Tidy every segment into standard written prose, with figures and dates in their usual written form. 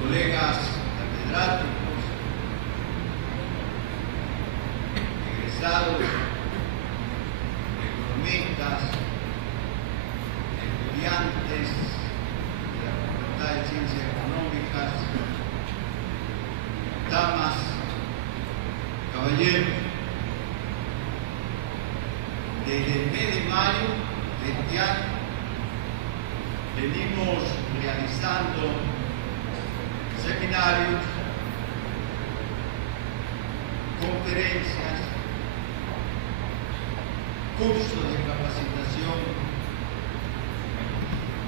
Colegas catedráticos, egresados, economistas, estudiantes de la Facultad de Ciencias Económicas, damas, caballeros, desde el mes de mayo de este año venimos realizando seminarios, conferencias, cursos de capacitación,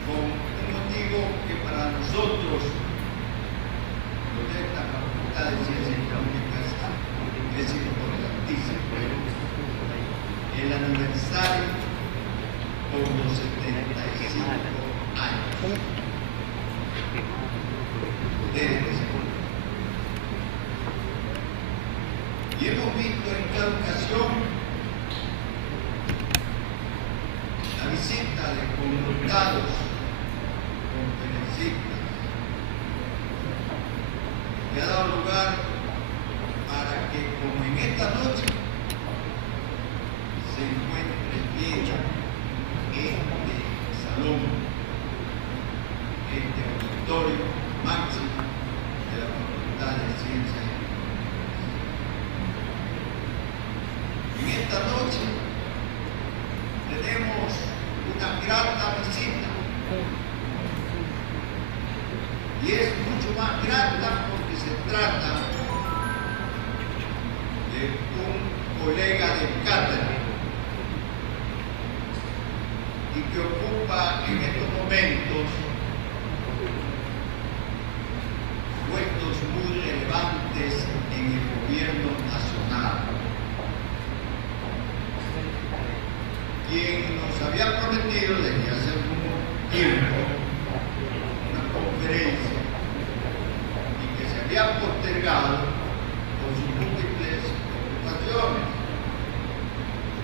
con un motivo que para nosotros, los de esta Facultad de Ciencias Económicas, es importantísimo: el aniversario por los 75 años. Y hemos visto en cada ocasión la visita de convocados conferencistas que ha dado lugar para que, como en esta noche, se encuentre lleno este salón, este auditorio máximo de la Facultad de Ciencias. En esta noche tenemos una grata visita, y es mucho más grata porque se trata de un colega de cátedra y que ocupa en estos momentos puestos muy relevantes en el gobierno nacional, quien nos había prometido desde hace algún tiempo una conferencia y que se había postergado por sus múltiples ocupaciones,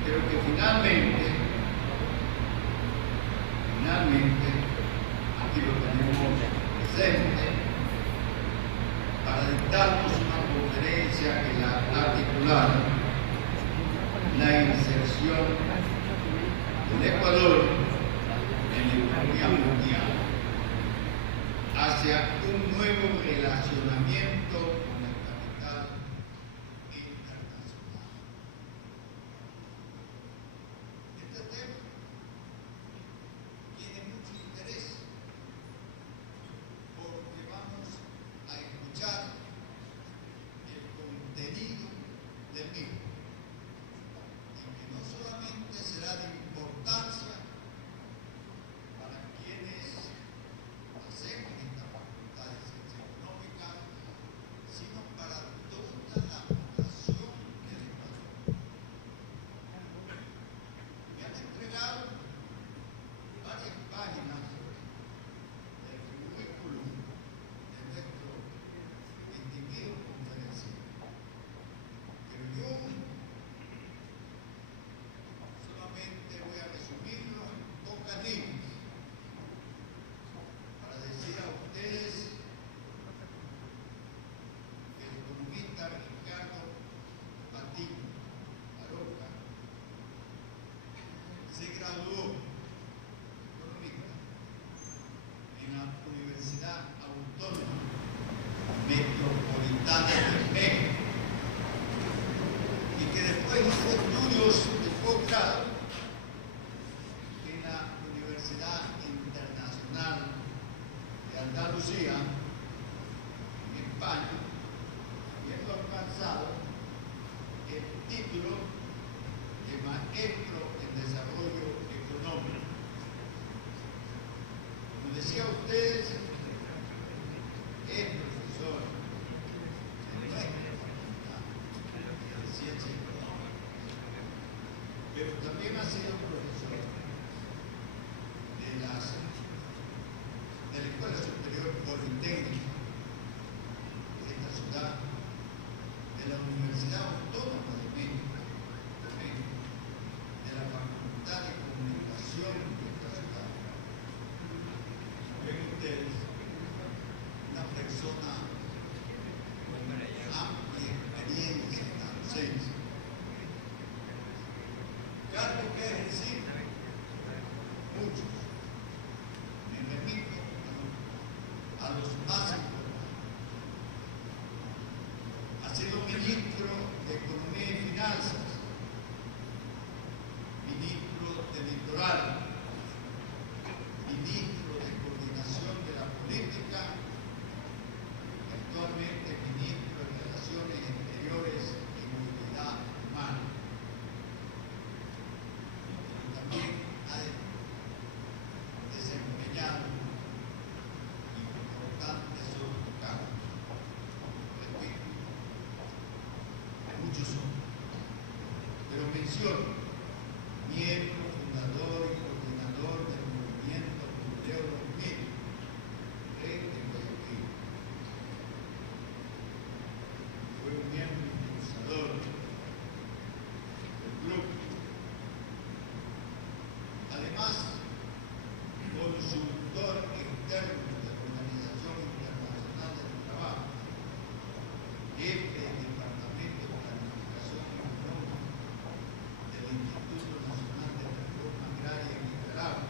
pero que finalmente aquí lo tenemos presente para dictarnos una conferencia que la articulara: la inserción del Ecuador en la economía mundial hacia un nuevo relacionamiento con el capital internacional. Este tema tiene mucho interés porque vamos a escuchar el contenido del mismo, y que no solamente será de importancia para quienes hacemos esta Facultad de Ciencias Económicas, sino Andalucía, en España, habiendo alcanzado el título de maestro en desarrollo económico. Como decía a ustedes, es profesor de nuestra facultad de Ciencias Económicas, pero también ha sido profesor de la Escuela Superior Politécnica de esta ciudad, de la Universidad Autónoma de México, también, de la Facultad de Comunicación de esta ciudad. Ven ustedes, una persona con amplia experiencia en la docencia. Cargo que ejercí, muchos. Me remito a los más importantes. Ha sido ministro de Economía y Finanzas, ministro de Litoral, ministro de Coordinación de la Política, actualmente ministro de Relaciones Exteriores y Movilidad Humana. También ha desempeñado importantes otros cargos. Repito, muchos son, pero menciono miembro, fundador y coordinador del movimiento Jubileo 2000, rey de Guayaquil. Fue un miembro impulsador del grupo. Además, consultor externo de la Organización Internacional del Trabajo, jefe del Departamento de Planificación Económica del Instituto Nacional de Reforma Agraria en Nicaragua.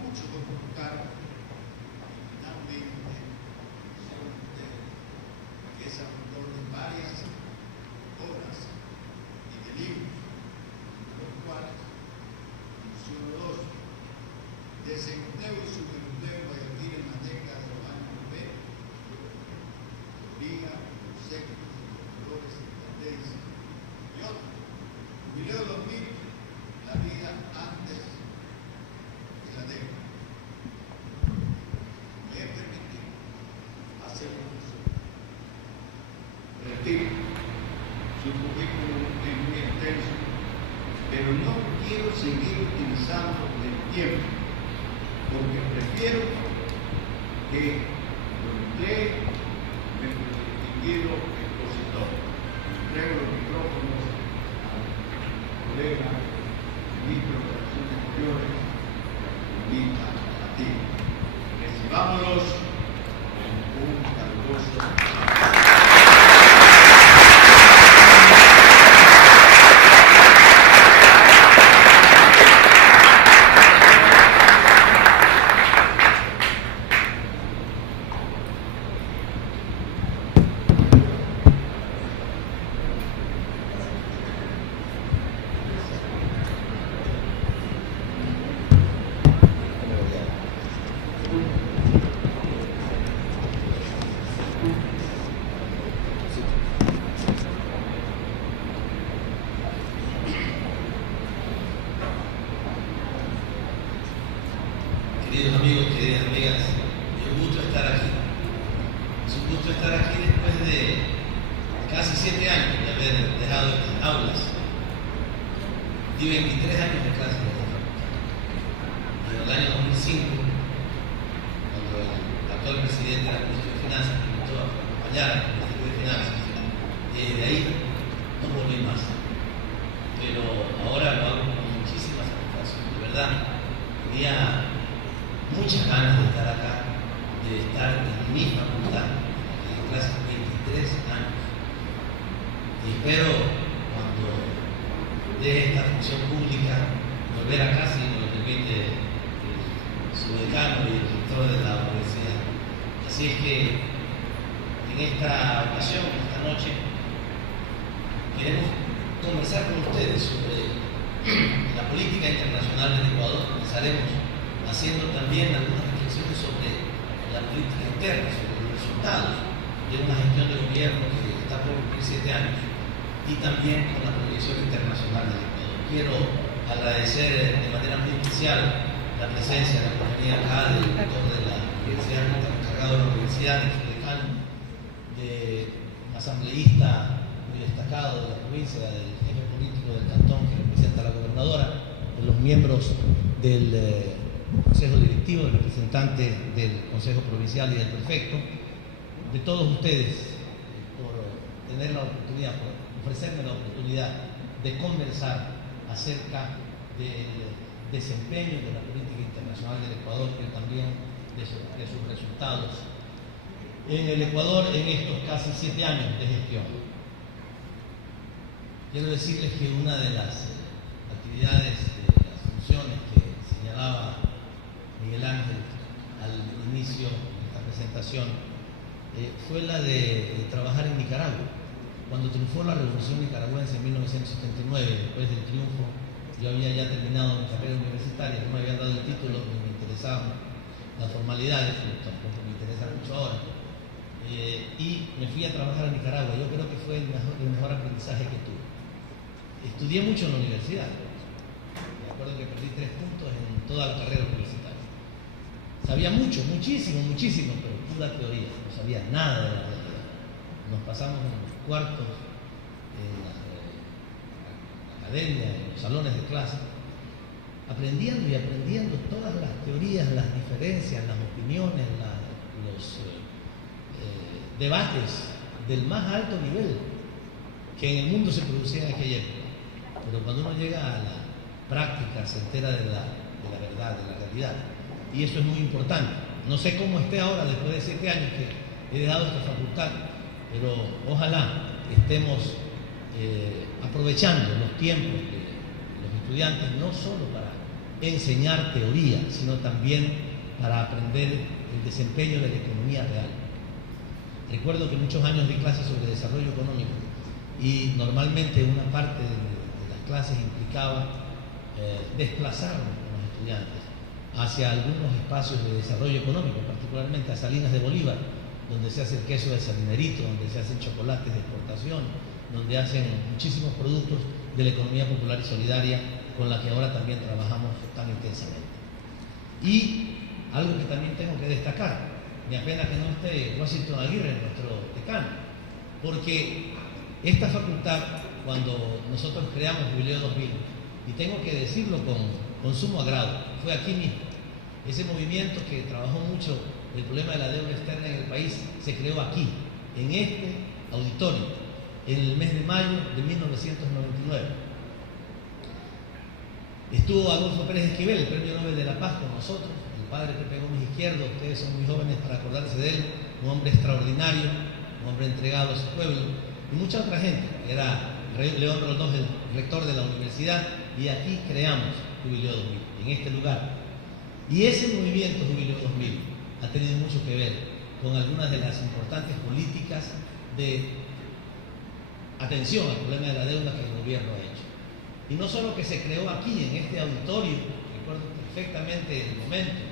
Muchos otros cargos, finalmente, son ustedes, que es autor de varias obras y de libros, los cuales menciono dos: Desempleo y Subempleo en Guayaquil en la década de los años 90, Teoría, Conceptos, Indicadores y Tendencias, y otro, Jubileo 2000, la vida antes de la década. Me he permitido hacer eso. Repito, su currículum es muy extenso, pero no quiero seguir utilizando el tiempo, porque prefiero que lo emplee nuestro distinguido expositor. Entrego los micrófonos al colega ministro de Relaciones Exteriores, invita a ti. Recibámonos con un caluroso. Queridos amigos, queridas amigas, es un gusto estar aquí. Es un gusto estar aquí después de casi 7 años de haber dejado estas aulas. Di 23 años de clase en esta facultad. Y en el año 2005, cuando el actual presidente de la Comisión de Finanzas me invitó a acompañar al Ministerio de Finanzas, y desde ahí no volví más. Pero ahora lo hago con muchísima satisfacción. De verdad, tenía muchas ganas de estar acá, de estar en mi facultad, en clase 23 años. Y espero, cuando deje esta función pública, volver a casa, si me lo permite su decano y el rector de la universidad. Así es que en esta ocasión, esta noche, queremos conversar con ustedes sobre la política internacional del Ecuador. Comenzaremos haciendo también algunas reflexiones sobre la política interna, sobre los resultados de una gestión de gobierno que está por cumplir 7 años, y también con la proyección internacional del Ecuador. Quiero agradecer de manera muy especial la presencia de la compañía acá del rector de la universidad, el encargado de la universidad, el decano, de un asambleísta muy destacado de la provincia, del jefe político del cantón que representa a la gobernadora, de los miembros del Consejo Directivo, del representante del Consejo Provincial y del prefecto, de todos ustedes por tener la oportunidad, por ofrecerme la oportunidad de conversar acerca del desempeño de la política internacional del Ecuador, pero también de sus resultados en el Ecuador en estos casi 7 años de gestión. Quiero decirles que una de las actividades, de las funciones que señalaba Miguel Ángel al inicio de esta presentación fue la de trabajar en Nicaragua. Cuando triunfó la Revolución Nicaragüense en 1979, después del triunfo, yo había ya terminado mi carrera universitaria, no me habían dado el título, ni me interesaban las formalidades, tampoco me interesa mucho ahora. Y me fui a trabajar a Nicaragua. Yo creo que fue el mejor aprendizaje que tuve. Estudié mucho en la universidad. Me acuerdo que perdí 3 puntos en toda la carrera universitaria. Sabía mucho, muchísimo, pero pura teoría. No sabía nada de la realidad. Nos pasamos en los cuartos, en la academia, en los salones de clase, aprendiendo todas las teorías, las diferencias, las opiniones, los debates del más alto nivel que en el mundo se producía en aquella época. Pero cuando uno llega a la práctica se entera de la verdad, de la realidad, y eso es muy importante. No sé cómo esté ahora después de 7 años que he dejado esta facultad, pero ojalá estemos aprovechando los tiempos de los estudiantes no solo para enseñar teoría, sino también para aprender el desempeño de la economía real. Recuerdo que muchos años di clases sobre desarrollo económico y normalmente una parte de las clases implicaba desplazarnos con los estudiantes hacia algunos espacios de desarrollo económico, particularmente a Salinas de Bolívar, donde se hace el queso de Salinerito, donde se hacen chocolates de exportación, donde hacen muchísimos productos de la economía popular y solidaria, con la que ahora también trabajamos tan intensamente. Y algo que también tengo que destacar, me apena que no esté Washington Aguirre, nuestro decano, porque esta facultad, cuando nosotros creamos Jubileo 2000, y tengo que decirlo con sumo agrado, fue aquí mismo. Ese movimiento que trabajó mucho el problema de la deuda externa en el país se creó aquí, en este auditorio, en el mes de mayo de 1999. Estuvo Adolfo Pérez Esquivel, el Premio Nobel de la Paz, con nosotros, el padre Pepe Gómez Izquierdo. Ustedes son muy jóvenes para acordarse de él, un hombre extraordinario, un hombre entregado a su pueblo, y mucha otra gente. Era León Roldós, el rector de la universidad, y aquí creamos Jubileo 2000, en este lugar. Y ese movimiento Jubileo 2000 ha tenido mucho que ver con algunas de las importantes políticas de atención al problema de la deuda que el gobierno ha hecho. Y no solo que se creó aquí, en este auditorio, recuerdo perfectamente el momento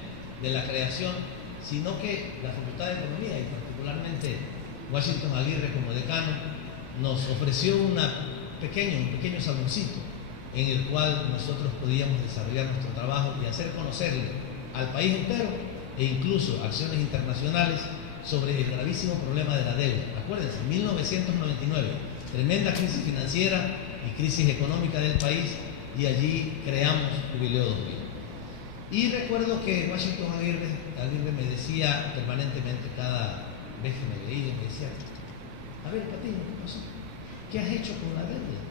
de la creación, sino que la Facultad de Economía, y particularmente Washington Aguirre como decano, nos ofreció un pequeño saloncito en el cual nosotros podíamos desarrollar nuestro trabajo y hacer conocerle al país entero e incluso acciones internacionales sobre el gravísimo problema de la deuda. Acuérdense, 1999, tremenda crisis financiera y crisis económica del país, y allí creamos Jubileo 2000. Y recuerdo que Washington Aguirre me decía permanentemente, cada vez que me veía, me decía: a ver, Patiño, ¿qué pasó? ¿Qué has hecho con la deuda?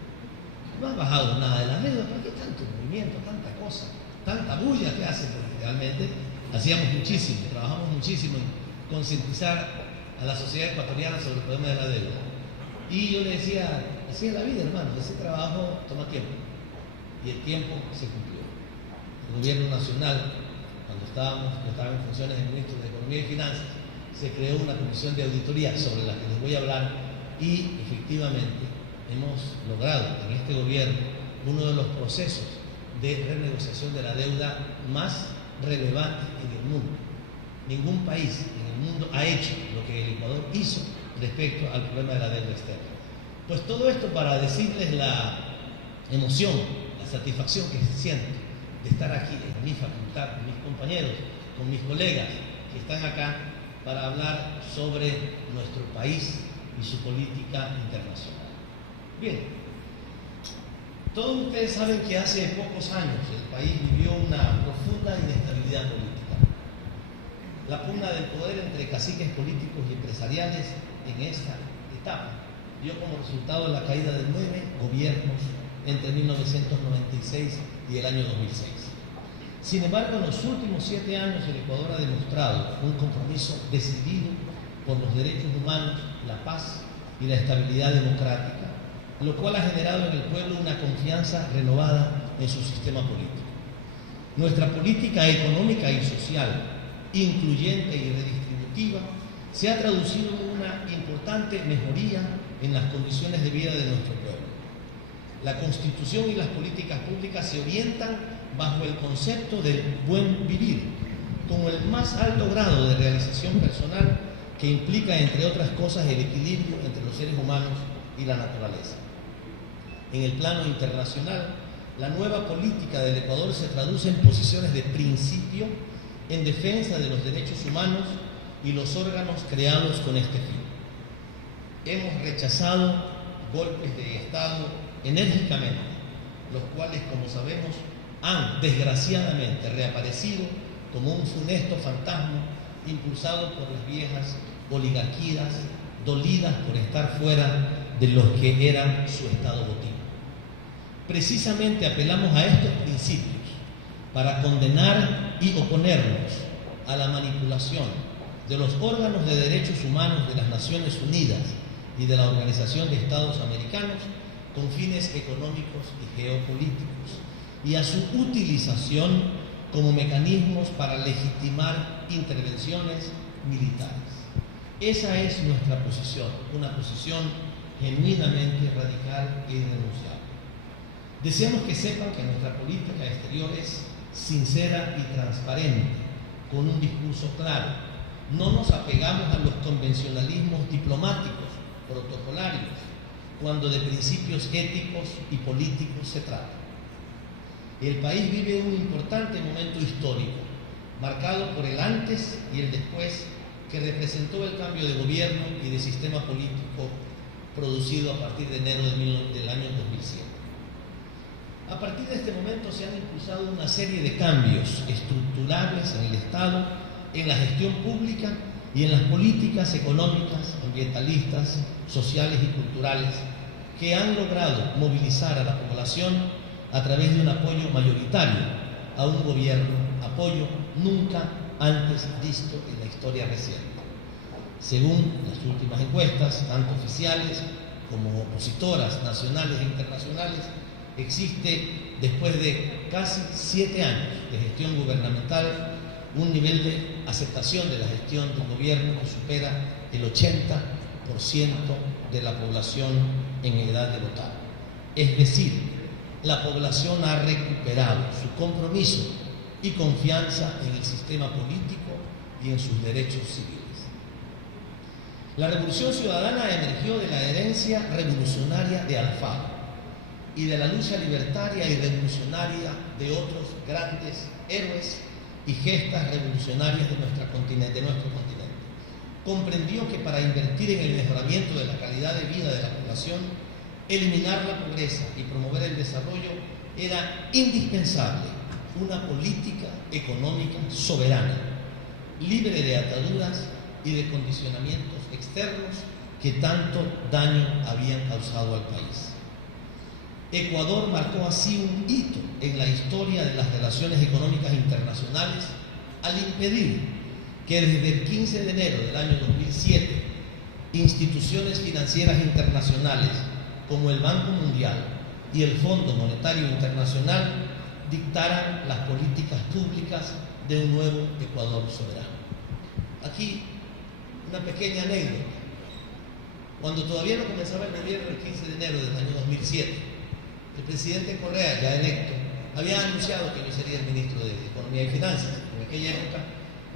No has bajado nada de la deuda. ¿Para qué tanto movimiento, tanta cosa, tanta bulla que hacen? Porque realmente hacíamos muchísimo, trabajamos muchísimo en concientizar a la sociedad ecuatoriana sobre el problema de la deuda. Y yo le decía: así es la vida, hermano, ese trabajo toma tiempo. Y el tiempo se cumplió. El gobierno nacional, cuando yo estaba en funciones de ministro de Economía y Finanzas, se creó una comisión de auditoría sobre la que les voy a hablar, y efectivamente hemos logrado en este gobierno uno de los procesos de renegociación de la deuda más relevantes en el mundo. Ningún país en el mundo ha hecho lo que el Ecuador hizo respecto al problema de la deuda externa. Pues todo esto para decirles la emoción, la satisfacción que se siente de estar aquí en mi facultad, con mis compañeros, con mis colegas que están acá para hablar sobre nuestro país y su política internacional. Bien, todos ustedes saben que hace pocos años el país vivió una profunda inestabilidad política. La pugna del poder entre caciques políticos y empresariales en esta etapa dio como resultado la caída de 9 gobiernos entre 1996 y el año 2006. Sin embargo, en los últimos 7 años el Ecuador ha demostrado un compromiso decidido por los derechos humanos, la paz y la estabilidad democrática, lo cual ha generado en el pueblo una confianza renovada en su sistema político. Nuestra política económica y social, incluyente y redistributiva, se ha traducido en una importante mejoría en las condiciones de vida de nuestro pueblo. La Constitución y las políticas públicas se orientan bajo el concepto del buen vivir, como el más alto grado de realización personal que implica, entre otras cosas, el equilibrio entre los seres humanos y la naturaleza. En el plano internacional, la nueva política del Ecuador se traduce en posiciones de principio en defensa de los derechos humanos y los órganos creados con este fin. Hemos rechazado golpes de Estado enérgicamente, los cuales, como sabemos, han desgraciadamente reaparecido como un funesto fantasma impulsado por las viejas oligarquías dolidas por estar fuera de lo que era su estado votivo. Precisamente apelamos a estos principios para condenar y oponernos a la manipulación de los órganos de derechos humanos de las Naciones Unidas y de la Organización de Estados Americanos con fines económicos y geopolíticos, y a su utilización como mecanismos para legitimar intervenciones militares. Esa es nuestra posición, una posición genuinamente radical e irrenunciable. Deseamos que sepan que nuestra política exterior es sincera y transparente, con un discurso claro. No nos apegamos a los convencionalismos diplomáticos, protocolarios, cuando de principios éticos y políticos se trata. El país vive un importante momento histórico, marcado por el antes y el después que representó el cambio de gobierno y de sistema político producido a partir de enero del año 2007. A partir de este momento se han impulsado una serie de cambios estructurales en el Estado, en la gestión pública y en las políticas económicas, ambientalistas, sociales y culturales que han logrado movilizar a la población a través de un apoyo mayoritario a un gobierno, apoyo nunca antes visto en la historia reciente. Según las últimas encuestas, tanto oficiales como opositoras nacionales e internacionales, existe, después de casi 7 años de gestión gubernamental, un nivel de aceptación de la gestión del gobierno que supera el 80% de la población en edad de votar. Es decir, la población ha recuperado su compromiso y confianza en el sistema político y en sus derechos civiles. La Revolución Ciudadana emergió de la herencia revolucionaria de Alfaro y de la lucha libertaria y revolucionaria de otros grandes héroes y gestas revolucionarias de nuestro continente. Comprendió que para invertir en el mejoramiento de la calidad de vida de la población, eliminar la pobreza y promover el desarrollo era indispensable una política económica soberana, libre de ataduras y de condicionamientos externos que tanto daño habían causado al país. Ecuador marcó así un hito en la historia de las relaciones económicas internacionales al impedir que desde el 15 de enero del año 2007 instituciones financieras internacionales como el Banco Mundial y el Fondo Monetario Internacional dictaran las políticas públicas de un nuevo Ecuador soberano. Aquí una pequeña anécdota. Cuando todavía no comenzaba el gobierno el 15 de enero del año 2007, el presidente Correa, ya electo, había anunciado que yo sería el ministro de Economía y Finanzas en aquella época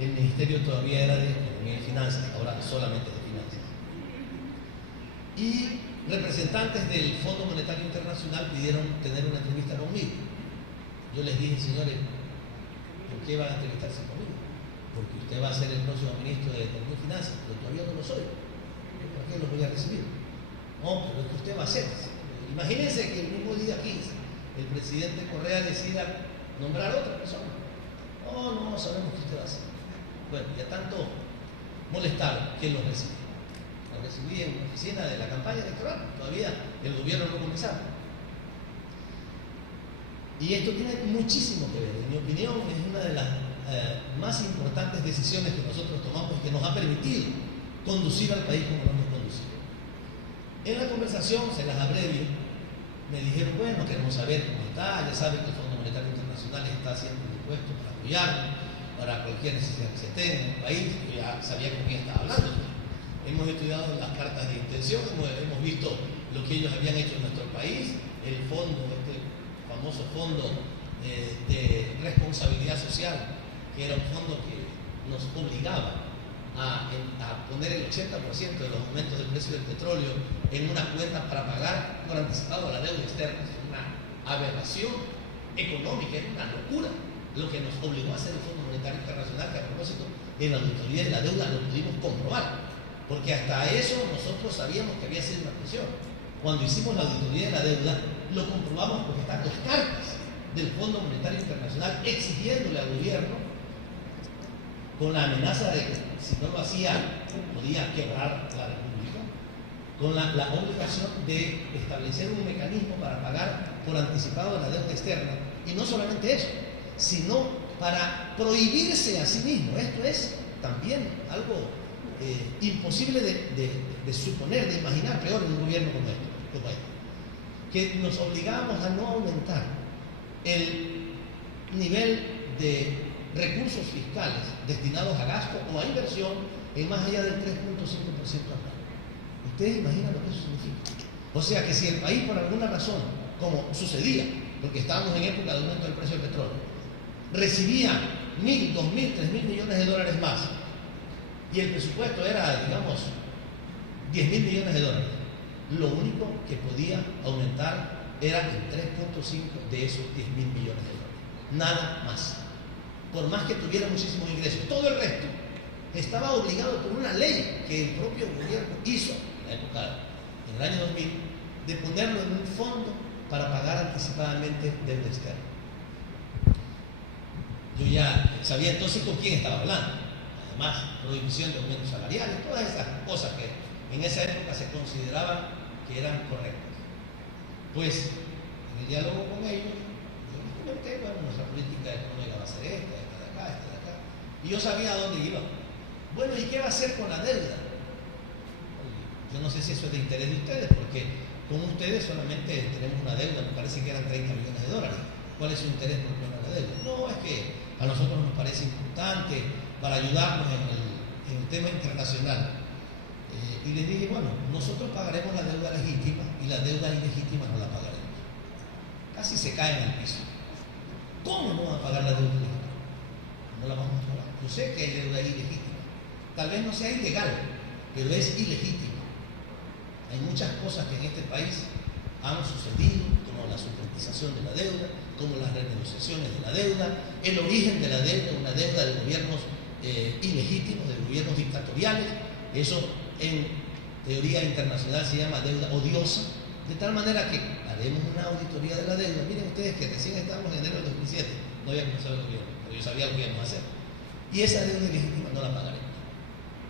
el ministerio todavía era de Economía y Finanzas, ahora solamente de Finanzas. Y representantes del Fondo Monetario Internacional pidieron tener una entrevista conmigo. Yo les dije, señores, ¿por qué van a entrevistarse conmigo? Porque usted va a ser el próximo ministro de Economía y Finanzas, pero todavía no lo soy. ¿Por qué lo voy a recibir? No, pero es que usted va a ser. Imagínense que el mismo día 15 el presidente Correa decida nombrar a otra persona. No sabemos qué usted va a hacer. Bueno, ya tanto molestaron que lo recibí. Lo recibí en una oficina de la campaña electoral. Todavía el gobierno no comenzaba. Y esto tiene muchísimo que ver. En mi opinión, es una de las más importantes decisiones que nosotros tomamos y que nos ha permitido conducir al país como lo hemos conducido. En la conversación, se las abrevio, me dijeron, bueno, queremos saber cómo está, ya saben que el Fondo Monetario Internacional está siempre dispuesto para apoyarnos, para cualquier necesidad que se tenga en el país. Yo ya sabía con quién estaba hablando. Hemos estudiado las cartas de intención, hemos visto lo que ellos habían hecho en nuestro país, el fondo, este famoso fondo de responsabilidad social, que era un fondo que nos obligaba a poner el 80% de los aumentos del precio del petróleo en una cuenta para pagar por anticipado la deuda externa. Es una aberración económica, es una locura lo que nos obligó a hacer el Fondo Monetario Internacional, que a propósito en la auditoría de la deuda lo pudimos comprobar, porque hasta eso nosotros sabíamos que había sido una presión. Cuando hicimos la auditoría de la deuda lo comprobamos porque están las cartas del Fondo Monetario Internacional exigiéndole al gobierno, con la amenaza de que si no lo hacía podía quebrar la República, con la obligación de establecer un mecanismo para pagar por anticipado la deuda externa. Y no solamente eso, sino para prohibirse a sí mismo. Esto es también algo imposible de suponer, de imaginar, peor en un gobierno como este, que nos obligamos a no aumentar el nivel de recursos fiscales destinados a gasto o a inversión en más allá del 3.5% anual. ¿Ustedes imaginan lo que eso significa? O sea que si el país por alguna razón, como sucedía, porque estábamos en época de aumento del precio del petróleo, recibía 1.000, 2.000, 3.000 millones de dólares más y el presupuesto era, digamos, 10.000 millones de dólares, lo único que podía aumentar era el 3.5 de esos 10.000 millones de dólares. Nada más. Por más que tuviera muchísimos ingresos, todo el resto estaba obligado por una ley que el propio gobierno hizo en la época, en el año 2000, de ponerlo en un fondo para pagar anticipadamente deuda externa. Yo ya sabía entonces con quién estaba hablando. Además, prohibición de aumentos salariales, todas esas cosas que en esa época se consideraban que eran correctas. Pues, en el diálogo con ellos, bueno, nuestra política económica va a ser esta de acá, esta de acá. Y yo sabía a dónde iba. Bueno, ¿y qué va a hacer con la deuda? Yo no sé si eso es de interés de ustedes, porque con ustedes solamente tenemos una deuda, me parece que eran 30 millones de dólares. ¿Cuál es su interés por poner la deuda? No, es que a nosotros nos parece importante para ayudarnos en el tema internacional. Y les dije, bueno, nosotros pagaremos la deuda legítima y la deuda ilegítima no la pagaremos. Casi se caen al piso. ¿Cómo no van a pagar la deuda ilegítima? No la vamos a pagar. Yo sé que hay deuda ilegítima. Tal vez no sea ilegal, pero es ilegítima. Hay muchas cosas que en este país han sucedido, como la suprematización de la deuda, como las renegociaciones de la deuda, el origen de la deuda, una deuda de gobiernos ilegítimos, de gobiernos dictatoriales. Eso en teoría internacional se llama deuda odiosa, de tal manera que haremos una auditoría de la deuda. Miren ustedes que recién estábamos en enero del 2007, no había comenzado el gobierno, pero yo sabía lo que íbamos a hacer. Y esa deuda ilegítima no la pagaremos.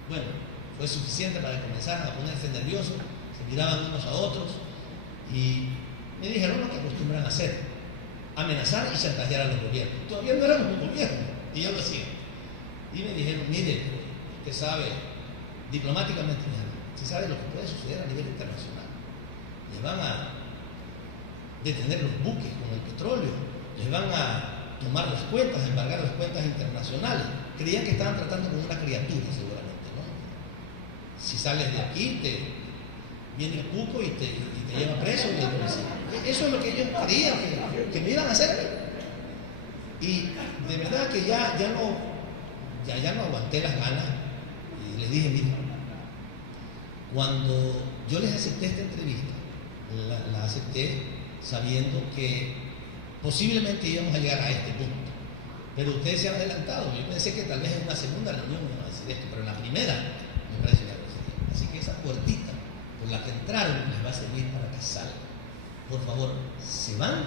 Bueno, fue suficiente para que comenzaran a ponerse nerviosos, se miraban unos a otros y me dijeron lo que acostumbran a hacer: amenazar y chantajear a los gobiernos. Todavía no éramos un gobierno y yo lo hacía. Y me dijeron, mire, usted sabe, diplomáticamente, usted sabe lo que puede suceder a nivel internacional. Les van a detener los buques con el petróleo, les van a tomar las cuentas, a embargar las cuentas internacionales. Creían que estaban tratando con una criatura, seguramente, ¿no? Si sales de aquí, viene el cuco y te lleva preso. Eso es lo que ellos creían que me iban a hacer. Y de verdad que ya ya no aguanté las ganas y les dije, miren, cuando yo les acepté esta entrevista, la acepté sabiendo que posiblemente íbamos a llegar a este punto, pero ustedes se han adelantado. Yo pensé que tal vez en una segunda reunión iban a decir esto, pero en la primera me parece una grosería. Así que esa puertita por la que entraron les va a servir para que salgan. Por favor, se van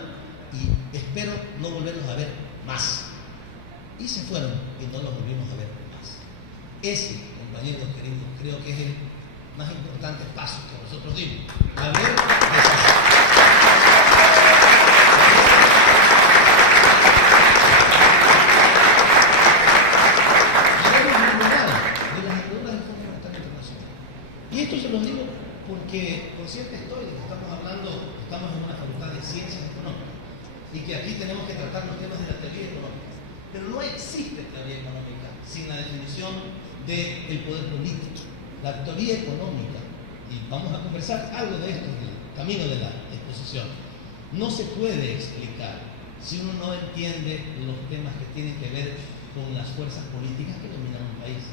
y espero no volverlos a ver más. Y se fueron y no los volvimos a ver más. Ese, compañeros queridos, creo que es el más importante paso que nosotros dimos. Haber y esto se los digo porque consciente estoy de que estamos en una facultad de ciencias económicas y que aquí tenemos que tratar los temas de la teoría económica. Pero no existe teoría económica sin la definición del poder político. La teoría económica, y vamos a conversar algo de esto en el camino de la exposición, no se puede explicar si uno no entiende los temas que tienen que ver con las fuerzas políticas que dominan un país.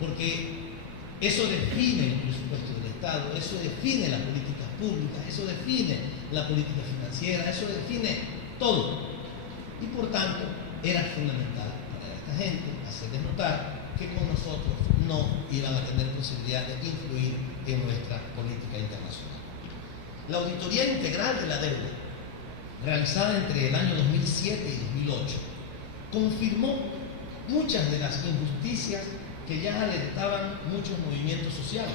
Porque eso define el presupuesto del Estado, eso define las políticas públicas, eso define la política financiera, eso define todo. Y por tanto, era fundamental para esta gente hacerles notar que con nosotros no iban a tener posibilidad de influir en nuestra política internacional. La auditoría integral de la deuda, realizada entre el año 2007 y 2008, confirmó muchas de las injusticias que ya alertaban muchos movimientos sociales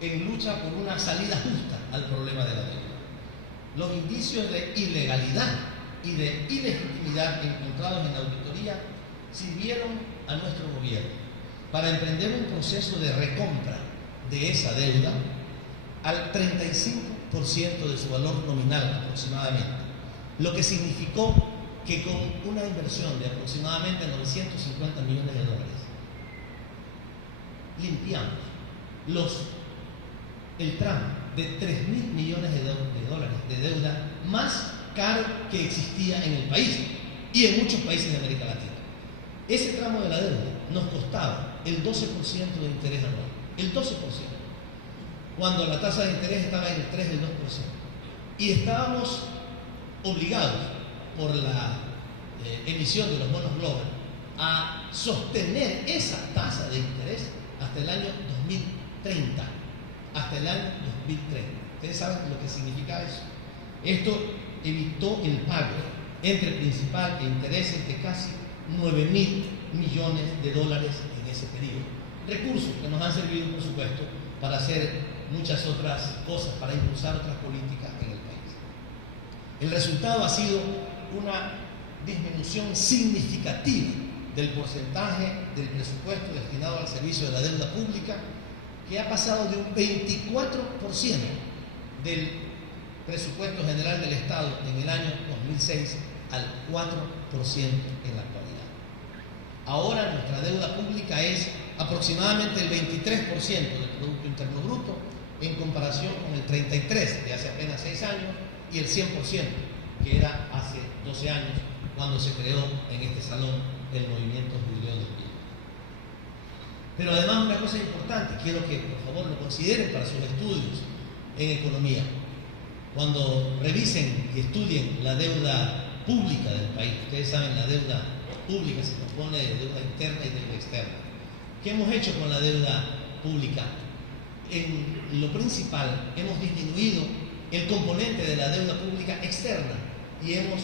en lucha por una salida justa al problema de la deuda. Los indicios de ilegalidad y de ilegitimidad encontrados en la auditoría sirvieron a nuestro gobierno para emprender un proceso de recompra de esa deuda al 35% de su valor nominal aproximadamente, lo que significó que con una inversión de aproximadamente 950 millones de dólares limpiamos el tramo de 3.000 millones de dólares de deuda más caro que existía en el país y en muchos países de América Latina. Ese tramo de la deuda nos costaba el 12% de interés anual, el 12%, cuando la tasa de interés estaba en el 3 del 2%. Y estábamos obligados por la emisión de los bonos Global a sostener esa tasa de interés hasta el año 2030. Hasta el año 2030. ¿Ustedes saben lo que significa eso? Esto evitó el pago entre principal e intereses de casi 9.000 millones de dólares en ese periodo. Recursos que nos han servido, por supuesto, para hacer muchas otras cosas, para impulsar otras políticas en el país. El resultado ha sido una disminución significativa del porcentaje del presupuesto destinado al servicio de la deuda pública, que ha pasado de un 24% del presupuesto general del Estado en el año 2006 al 4% en la actualidad. Ahora nuestra deuda pública es aproximadamente el 23% del Producto Interno Bruto, en comparación con el 33% de hace apenas 6 años y el 100% que era hace 12 años, cuando se creó en este salón el movimiento judío del PIB. Pero además, una cosa importante, quiero que por favor lo consideren para sus estudios en economía. Cuando revisen y estudien la deuda pública del país, ustedes saben, la deuda pública se compone de deuda interna y deuda externa. ¿Qué hemos hecho con la deuda pública? En lo principal, hemos disminuido el componente de la deuda pública externa y hemos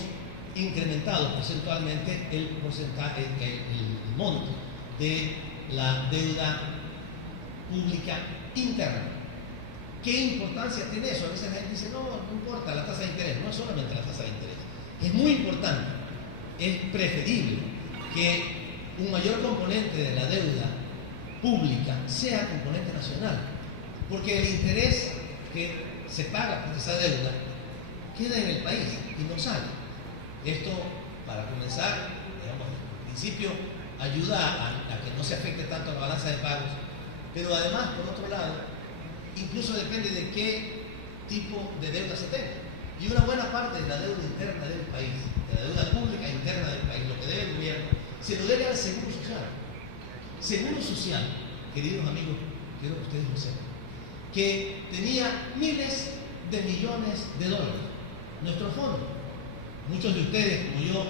incrementado porcentualmente el porcentaje, el monto de la deuda pública interna. ¿Qué importancia tiene eso? A veces la gente dice, no importa la tasa de interés. No es solamente la tasa de interés, es muy importante, es preferible que un mayor componente de la deuda pública sea componente nacional, porque el interés que se paga por esa deuda queda en el país y no sale. Esto, para comenzar, digamos, en principio ayuda a que no se afecte tanto la balanza de pagos, pero además, por otro lado, incluso depende de qué tipo de deuda se tenga. Y una buena parte de la deuda interna del país, de la deuda pública interna del país, lo que debe el gobierno, se lo debe al Seguro Social. Seguro Social, queridos amigos, quiero que ustedes lo sepan, que tenía miles de millones de dólares. Nuestro fondo, muchos de ustedes, como yo,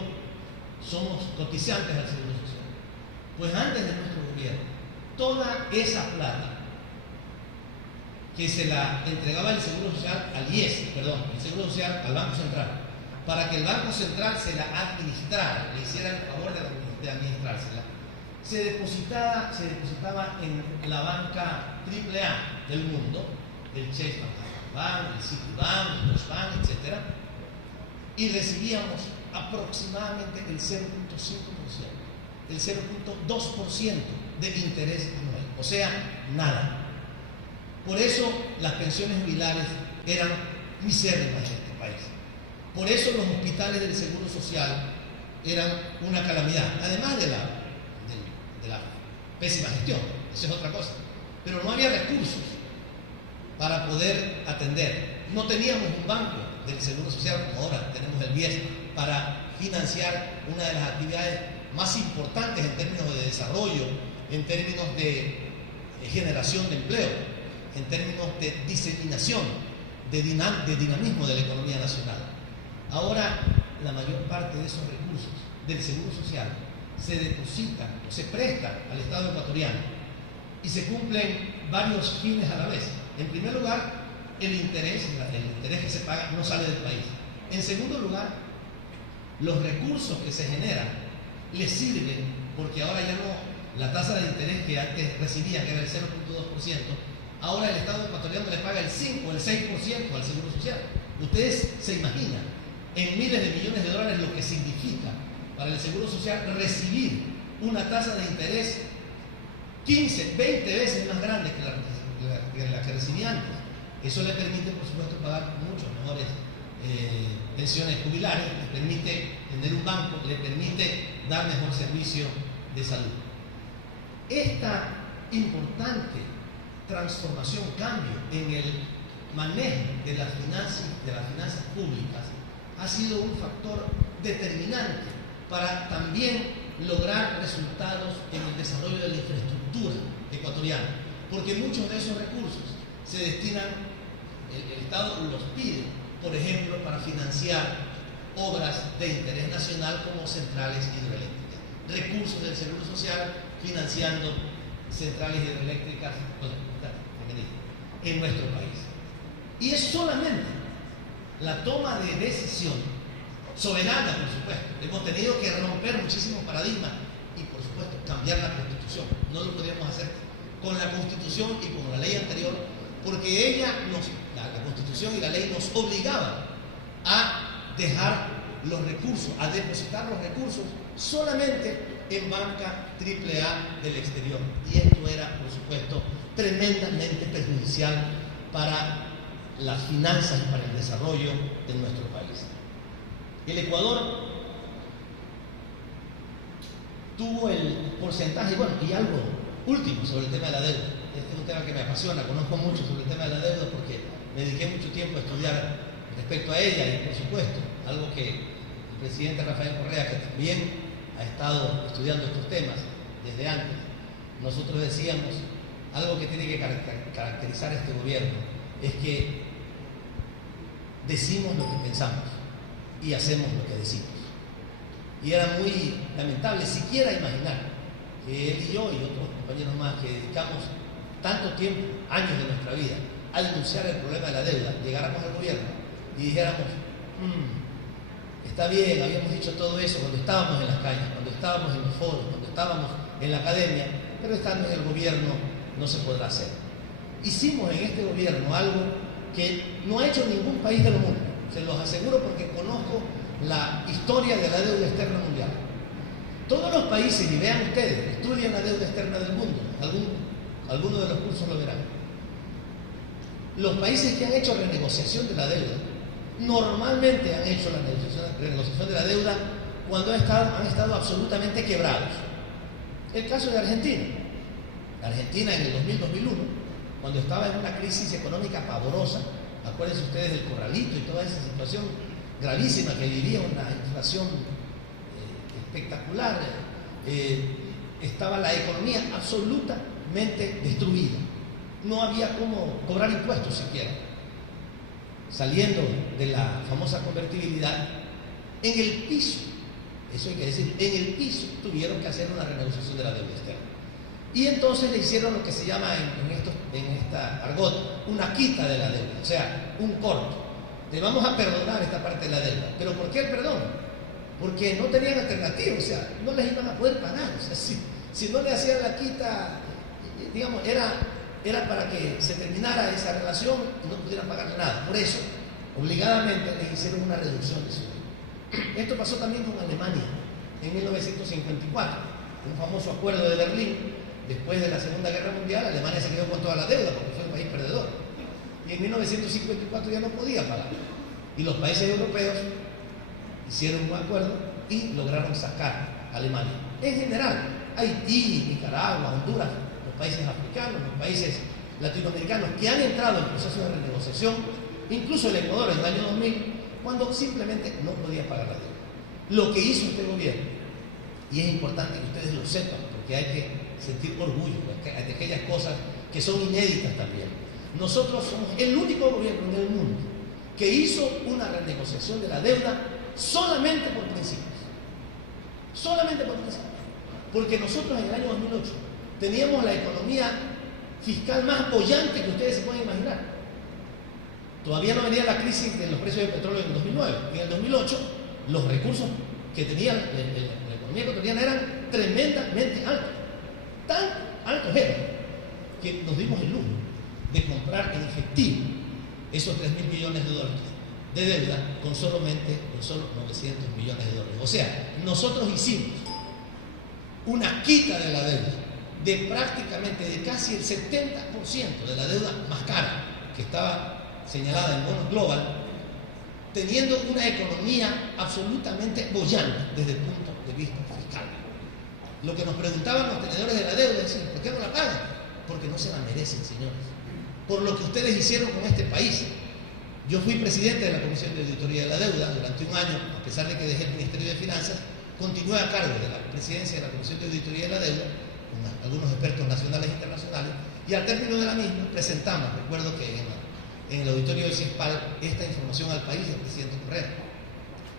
somos cotizantes al Seguro Social. Pues antes de nuestro gobierno, toda esa plata que se la entregaba el Seguro Social al IES, el Seguro Social al Banco Central, para que el Banco Central se la administrara, le hiciera el favor de administrársela, se depositaba en la banca AAA del mundo, el Chase Bank, el Citibank, el Deutsche Bank, etc. Y recibíamos aproximadamente el 0.5%, el 0.2% de interés anual, o sea, nada. Por eso las pensiones jubilares eran misérrimas en este país. Por eso los hospitales del Seguro Social eran una calamidad, además de la pésima gestión, eso es otra cosa. Pero no había recursos para poder atender. No teníamos un banco del Seguro Social, como ahora tenemos el BIES, para financiar una de las actividades más importantes en términos de desarrollo, en términos de generación de empleo, en términos de diseminación, de dinamismo de la economía nacional. Ahora, la mayor parte de esos recursos del Seguro Social se depositan o se prestan al Estado ecuatoriano y se cumplen varios fines a la vez. En primer lugar, el interés que se paga no sale del país. En segundo lugar, los recursos que se generan les sirven porque ahora ya no, la tasa de interés que antes recibía, que era el 0.2%, ahora el Estado ecuatoriano le paga el 5 o el 6% al Seguro Social. Ustedes se imaginan en miles de millones de dólares lo que significa para el Seguro Social recibir una tasa de interés 15, 20 veces más grande que la que recibía antes. Eso le permite, por supuesto, pagar mucho mejores pensiones jubilares, le permite tener un banco, le permite dar mejor servicio de salud. Esta importante transformación, cambio en el manejo de las finanzas públicas ha sido un factor determinante para también lograr resultados en el desarrollo de la infraestructura ecuatoriana, porque muchos de esos recursos se destinan, el Estado los pide, por ejemplo, para financiar obras de interés nacional como centrales hidroeléctricas, recursos del Seguro Social financiando centrales hidroeléctricas en nuestro país. Y es solamente la toma de decisión soberana, por supuesto. Hemos tenido que romper muchísimos paradigmas y, por supuesto, cambiar la Constitución. No lo podíamos hacer con la Constitución y con la ley anterior, porque la Constitución y la ley nos obligaban a dejar los recursos, a depositar los recursos solamente en banca AAA del exterior. Y esto era, por supuesto, tremendamente perjudicial para las finanzas y para el desarrollo de nuestro país. El Ecuador tuvo el porcentaje, y algo último sobre el tema de la deuda. Este es un tema que me apasiona, conozco mucho sobre el tema de la deuda porque me dediqué mucho tiempo a estudiar respecto a ella y, por supuesto, algo que el presidente Rafael Correa, que también ha estado estudiando estos temas desde antes, nosotros decíamos, algo que tiene que caracterizar a este gobierno es que decimos lo que pensamos y hacemos lo que decimos. Y era muy lamentable siquiera imaginar que él y yo y otros compañeros más que dedicamos tanto tiempo, años de nuestra vida, a denunciar el problema de la deuda, llegáramos al gobierno y dijéramos, está bien, habíamos dicho todo eso cuando estábamos en las calles, cuando estábamos en los foros, cuando estábamos en la academia, pero estando en el gobierno no se podrá hacer. Hicimos en este gobierno algo que no ha hecho ningún país del mundo, se los aseguro porque conozco la historia de la deuda externa mundial. Todos los países, y vean ustedes, estudian la deuda externa del mundo, algunos de los cursos lo verán. Los países que han hecho renegociación de la deuda, normalmente han hecho la renegociación de la deuda cuando han estado absolutamente quebrados. El caso de Argentina. Argentina en el 2000-2001, cuando estaba en una crisis económica pavorosa, acuérdense ustedes del corralito y toda esa situación gravísima que vivía, una inflación espectacular, estaba la economía absolutamente destruida. No había cómo cobrar impuestos siquiera. Saliendo de la famosa convertibilidad, en el piso, eso hay que decir, en el piso tuvieron que hacer una renegociación de la deuda externa. Y entonces le hicieron lo que se llama en esta argot una quita de la deuda, o sea, un corto. Le vamos a perdonar esta parte de la deuda. ¿Pero por qué el perdón? Porque no tenían alternativa, o sea, no les iban a poder pagar. O sea, si no le hacían la quita, digamos, era para que se terminara esa relación y no pudieran pagarle nada. Por eso, obligadamente les hicieron una reducción de su deuda. Esto pasó también con Alemania en 1954, un famoso acuerdo de Berlín. Después de la Segunda Guerra Mundial, Alemania se quedó con toda la deuda porque fue un país perdedor. Y en 1954 ya no podía pagar. Y los países europeos hicieron un acuerdo y lograron sacar a Alemania. En general, Haití, Nicaragua, Honduras, los países africanos, los países latinoamericanos que han entrado en procesos de renegociación, incluso el Ecuador en el año 2000, cuando simplemente no podía pagar la deuda. Lo que hizo este gobierno, y es importante que ustedes lo sepan, porque hay que sentir orgullo de aquellas cosas que son inéditas también. Nosotros somos el único gobierno en el mundo que hizo una renegociación de la deuda solamente por principios. Solamente por principios. Porque nosotros en el año 2008 teníamos la economía fiscal más boyante que ustedes se pueden imaginar. Todavía no venía la crisis de los precios del petróleo en el 2009. En el 2008 los recursos que tenía la economía ecuatoriana eran tremendamente altos. Tan altos eran que nos dimos el lujo de comprar en efectivo esos 3.000 millones de dólares de deuda con solo 900 millones de dólares. O sea, nosotros hicimos una quita de la deuda de prácticamente de casi el 70% de la deuda más cara que estaba señalada en bonos global, teniendo una economía absolutamente boyante desde el punto de vista fiscal. Lo que nos preguntaban los tenedores de la deuda es: ¿por qué no la pagan? Porque no se la merecen, señores. Por lo que ustedes hicieron con este país. Yo fui presidente de la Comisión de Auditoría de la Deuda durante un año, a pesar de que dejé el Ministerio de Finanzas, continué a cargo de la presidencia de la Comisión de Auditoría de la Deuda, con algunos expertos nacionales e internacionales, y al término de la misma presentamos, recuerdo que en el auditorio del CIESPAL, esta información al país del presidente Correa.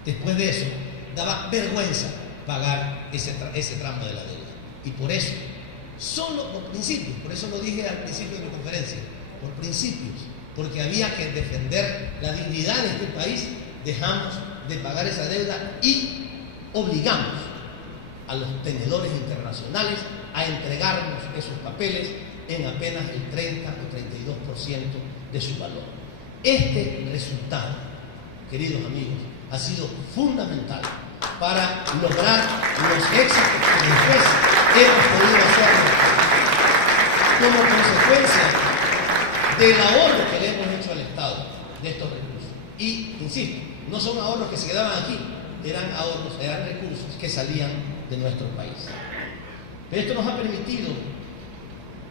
Después de eso, daba vergüenza pagar ese tramo de la deuda. Y por eso, solo por principios, por eso lo dije al principio de mi conferencia, por principios, porque había que defender la dignidad de este país, dejamos de pagar esa deuda y obligamos a los tenedores internacionales a entregarnos esos papeles en apenas el 30 o 32% de su valor. Este resultado, queridos amigos, ha sido fundamental para lograr los éxitos que después hemos podido hacer como consecuencia del ahorro que le hemos hecho al Estado de estos recursos. Y, insisto, no son ahorros que se quedaban aquí, eran ahorros, eran recursos que salían de nuestro país. Pero esto nos ha permitido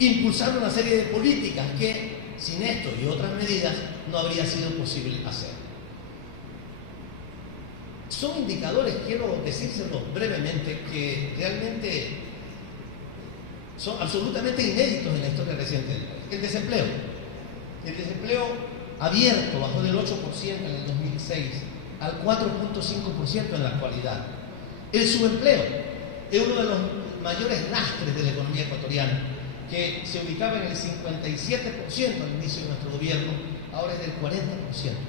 impulsar una serie de políticas que, sin esto y otras medidas, no habría sido posible hacer. Son indicadores, quiero decírselos brevemente, que realmente son absolutamente inéditos en la historia reciente del país. El desempleo abierto bajó del 8% en el 2006 al 4.5% en la actualidad. El subempleo es uno de los mayores lastres de la economía ecuatoriana, que se ubicaba en el 57% al inicio de nuestro gobierno, ahora es del 40%.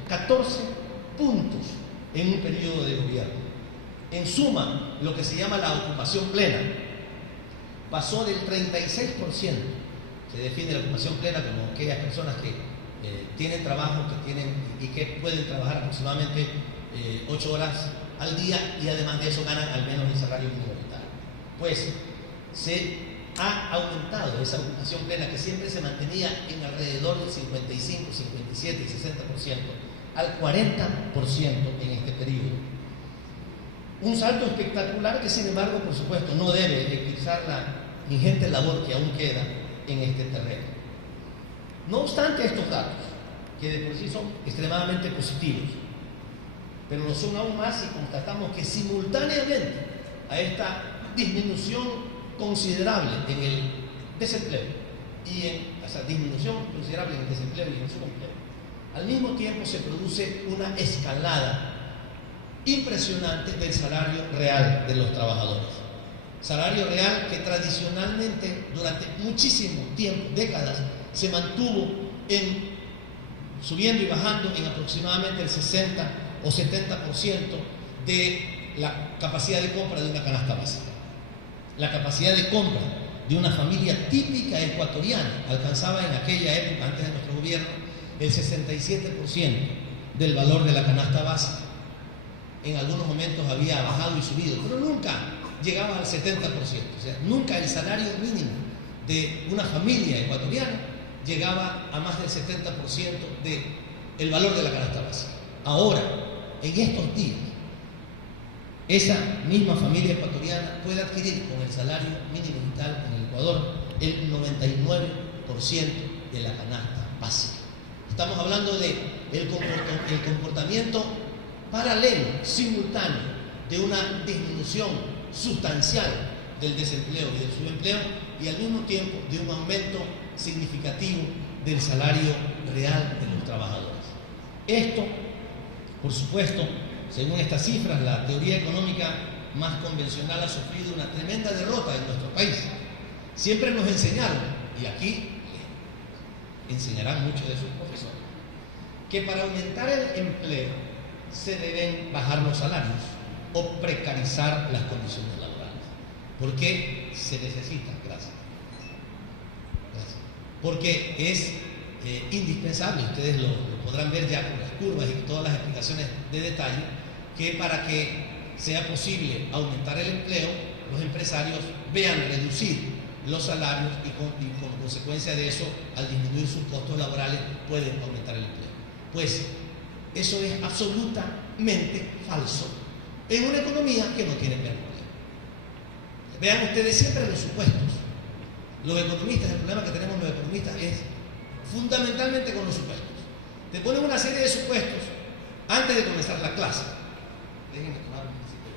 14 puntos en un periodo de gobierno. En suma, lo que se llama la ocupación plena pasó del 36%. Se define la ocupación plena como aquellas personas que tienen trabajo, y que pueden trabajar aproximadamente 8 horas al día y además de eso ganan al menos el salario mínimo vital. Pues se ha aumentado esa ocupación plena, que siempre se mantenía en alrededor del 55, 57 y 60%, al 40% en este periodo. Un salto espectacular que, sin embargo, por supuesto, no debe eclipsar la ingente labor que aún queda en este terreno. No obstante estos datos, que de por sí son extremadamente positivos, pero lo son aún más si constatamos que simultáneamente a esta disminución considerable en el desempleo y disminución considerable en el desempleo y en el subempleo, al mismo tiempo se produce una escalada impresionante del salario real de los trabajadores. Salario real que tradicionalmente durante muchísimo tiempo, décadas, se mantuvo subiendo y bajando en aproximadamente el 60 o 70% de la capacidad de compra de una canasta básica. La capacidad de compra de una familia típica ecuatoriana alcanzaba en aquella época, antes de nuestro gobierno, el 67% del valor de la canasta básica. En algunos momentos había bajado y subido, pero nunca llegaba al 70%. O sea, nunca el salario mínimo de una familia ecuatoriana llegaba a más del 70% del valor de la canasta básica. Ahora, en estos días, esa misma familia ecuatoriana puede adquirir con el salario mínimo vital en el Ecuador el 99% de la canasta básica. Estamos hablando de el comportamiento paralelo, simultáneo, de una disminución sustancial del desempleo y del subempleo y al mismo tiempo de un aumento significativo del salario real de los trabajadores. Esto, por supuesto, según estas cifras, la teoría económica más convencional ha sufrido una tremenda derrota en nuestro país. Siempre nos enseñaron, y aquí enseñarán muchos de sus profesores, que para aumentar el empleo se deben bajar los salarios o precarizar las condiciones laborales. ¿Por qué se necesita? Gracias. Porque es indispensable, ustedes lo podrán ver ya con las curvas y todas las explicaciones de detalle, que para que sea posible aumentar el empleo, los empresarios vean reducir los salarios y como consecuencia de eso, al disminuir sus costos laborales, pueden aumentar el empleo. Pues eso es absolutamente falso en una economía que no tiene pleno empleo. Vean ustedes siempre los supuestos. Los economistas, el problema que tenemos los economistas es fundamentalmente con los supuestos. Te ponen una serie de supuestos antes de comenzar la clase. Déjenme tomar un poquito.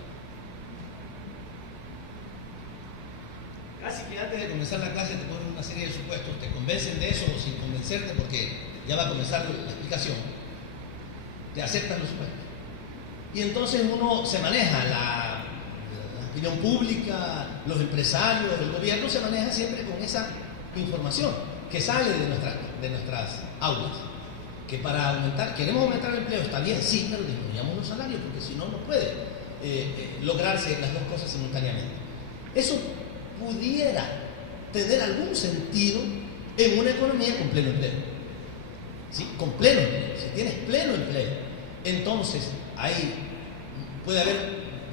Casi que antes de comenzar la clase te ponen una serie de supuestos, te convencen de eso o sin convencerte porque ya va a comenzar la explicación. Te aceptan los supuestos. Y entonces uno se maneja, la opinión pública, los empresarios, el gobierno se maneja siempre con esa información que sale de nuestras aulas. Que para queremos aumentar el empleo, está bien, sí, pero disminuyamos los salarios, porque si no, no puede lograrse las dos cosas simultáneamente. Eso pudiera tener algún sentido en una economía con pleno empleo. ¿Sí? Con pleno empleo. Si tienes pleno empleo, entonces ahí puede haber,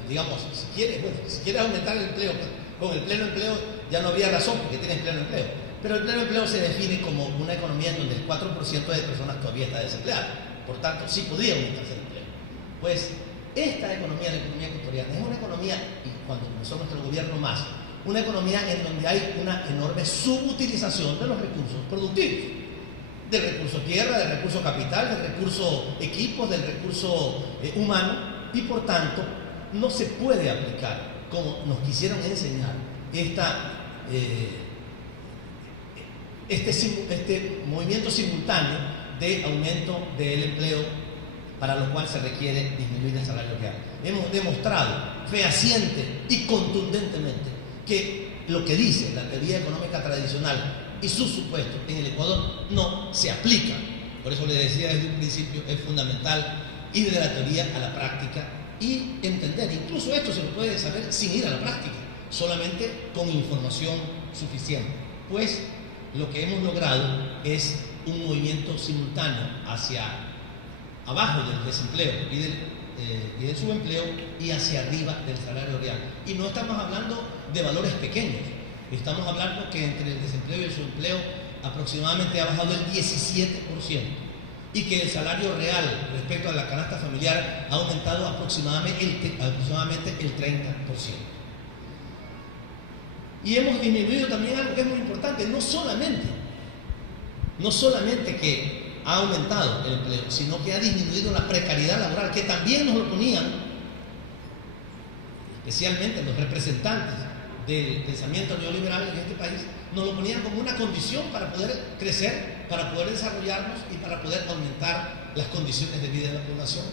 digamos, si quieres aumentar el empleo, con el pleno empleo ya no había razón porque tienes pleno empleo. Pero el pleno empleo se define como una economía en donde el 4% de personas todavía está desempleada. Por tanto, sí podía aumentarse el empleo. Pues esta economía, la economía ecuatoriana, es una economía, y cuando comenzó nuestro gobierno más, una economía en donde hay una enorme subutilización de los recursos productivos. Del recurso tierra, del recurso capital, del recurso equipos, del recurso humano, y por tanto no se puede aplicar, como nos quisieron enseñar, este movimiento simultáneo de aumento del empleo, para lo cual se requiere disminuir el salario real. Hemos demostrado fehaciente y contundentemente que lo que dice la teoría económica tradicional y sus supuestos en el Ecuador no se aplica. Por eso les decía desde un principio, es fundamental ir de la teoría a la práctica y entender. Incluso esto se lo puede saber sin ir a la práctica, solamente con información suficiente. Pues lo que hemos logrado es un movimiento simultáneo hacia abajo del desempleo y del subempleo y hacia arriba del salario real. Y no estamos hablando de valores pequeños. Estamos hablando que entre el desempleo y el subempleo aproximadamente ha bajado el 17% y que el salario real respecto a la canasta familiar ha aumentado aproximadamente el 30%. Y hemos disminuido también algo que es muy importante, no solamente que ha aumentado el empleo, sino que ha disminuido la precariedad laboral, que también nos lo ponían, especialmente los representantes del pensamiento neoliberal en este país, nos lo ponían como una condición para poder crecer, para poder desarrollarnos y para poder aumentar las condiciones de vida de la población,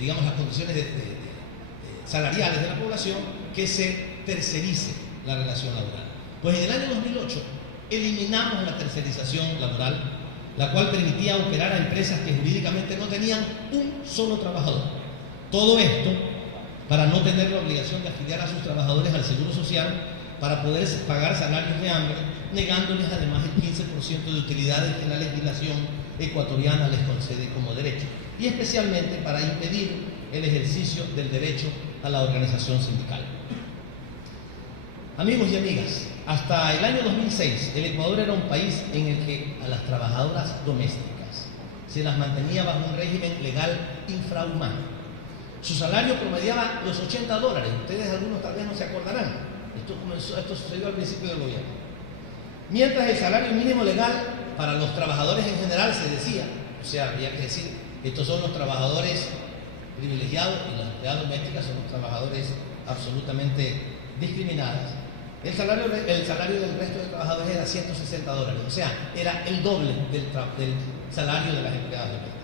digamos las condiciones salariales de la población, que se tercerice la relación laboral. Pues en el año 2008 eliminamos la tercerización laboral, la cual permitía operar a empresas que jurídicamente no tenían un solo trabajador. Todo esto para no tener la obligación de afiliar a sus trabajadores al Seguro Social, para poder pagar salarios de hambre, negándoles además el 15% de utilidades que la legislación ecuatoriana les concede como derecho, y especialmente para impedir el ejercicio del derecho a la organización sindical. Amigos y amigas, hasta el año 2006 el Ecuador era un país en el que a las trabajadoras domésticas se las mantenía bajo un régimen legal infrahumano. Su salario promediaba los $80. Ustedes algunos tal vez no se acordarán. Esto sucedió al principio del gobierno. Mientras el salario mínimo legal para los trabajadores en general se decía, o sea, había que decir, estos son los trabajadores privilegiados y las empleadas domésticas son los trabajadores absolutamente discriminados. El salario del resto de trabajadores era $160, o sea, era el doble del salario de las empleadas domésticas.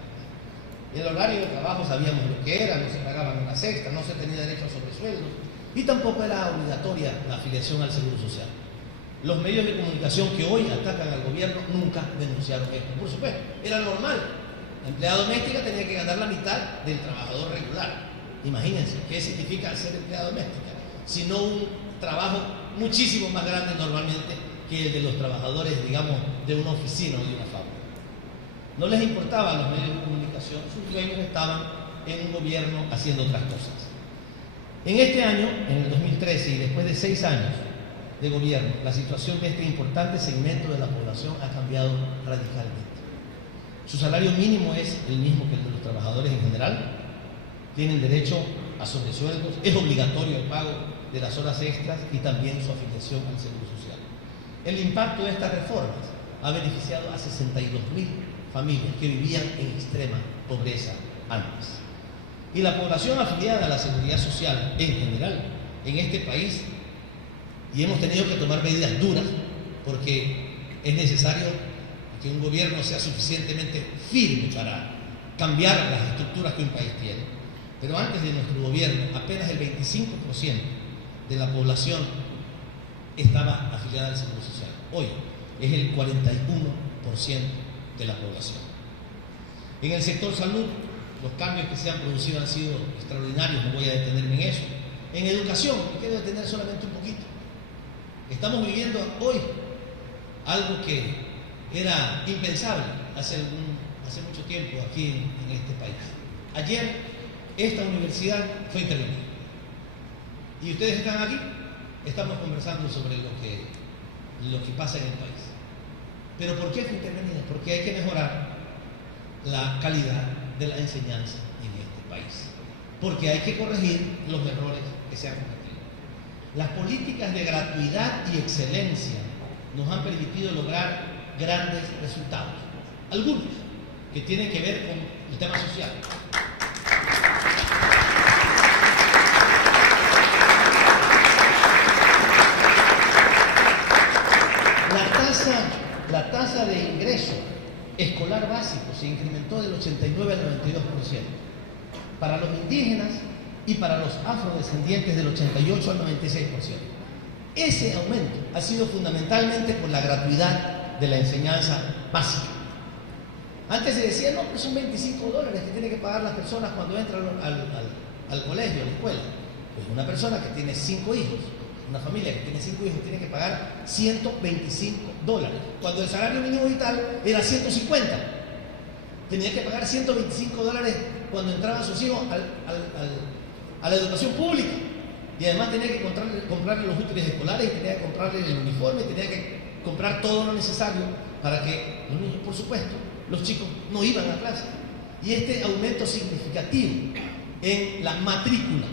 El horario de trabajo sabíamos lo que era, no se pagaban una sexta, no se tenía derecho a sobresueldos y tampoco era obligatoria la afiliación al Seguro Social. Los medios de comunicación que hoy atacan al gobierno nunca denunciaron esto. Por supuesto, era normal. La empleada doméstica tenía que ganar la mitad del trabajador regular. Imagínense, ¿qué significa ser empleada doméstica? Sino un trabajo muchísimo más grande normalmente que el de los trabajadores, digamos, de una oficina o de una fábrica. No les importaba a los medios de comunicación, sus dueños estaban en un gobierno haciendo otras cosas. En este año, en el 2013, y después de 6 años de gobierno, la situación de este importante segmento de la población ha cambiado radicalmente. Su salario mínimo es el mismo que el de los trabajadores en general, tienen derecho a sobresueldos, es obligatorio el pago de las horas extras y también su afiliación al Seguro Social. El impacto de estas reformas ha beneficiado a 62.000 familias que vivían en extrema pobreza antes. Y la población afiliada a la Seguridad Social en general en este país, y hemos tenido que tomar medidas duras porque es necesario que un gobierno sea suficientemente firme para cambiar las estructuras que un país tiene. Pero antes de nuestro gobierno, apenas el 25% de la población estaba afiliada al Seguro Social. Hoy es el 41% de la población. En el sector salud, los cambios que se han producido han sido extraordinarios, no voy a detenerme en eso. En educación, me quiero detener solamente un poquito. Estamos viviendo hoy algo que era impensable hace mucho tiempo aquí en este país. Ayer esta universidad fue intervenida. Y ustedes están aquí, estamos conversando sobre lo que pasa en el país. ¿Pero por qué fue intervenida? Porque hay que mejorar la calidad de la enseñanza en este país. Porque hay que corregir los errores que se han cometido. Las políticas de gratuidad y excelencia nos han permitido lograr grandes resultados. Algunos que tienen que ver con el tema social. La tasa de ingreso escolar básico se incrementó del 89 al 92%. Para los indígenas y para los afrodescendientes del 88 al 96%. Ese aumento ha sido fundamentalmente por la gratuidad de la enseñanza básica. Antes se decía, no, pues son $25 que tienen que pagar las personas cuando entran al colegio, a la escuela. Pues una persona que tiene 5 hijos, una familia que tiene 5 hijos, tiene que pagar $125, cuando el salario mínimo vital era $150. Tenía que pagar $125 cuando entraban sus hijos a la educación pública. Y además tenía que comprarle los útiles escolares, y tenía que comprarle el uniforme, y tenía que comprar todo lo necesario para que los niños, por supuesto, los chicos no iban a clase. Y este aumento significativo en la matrícula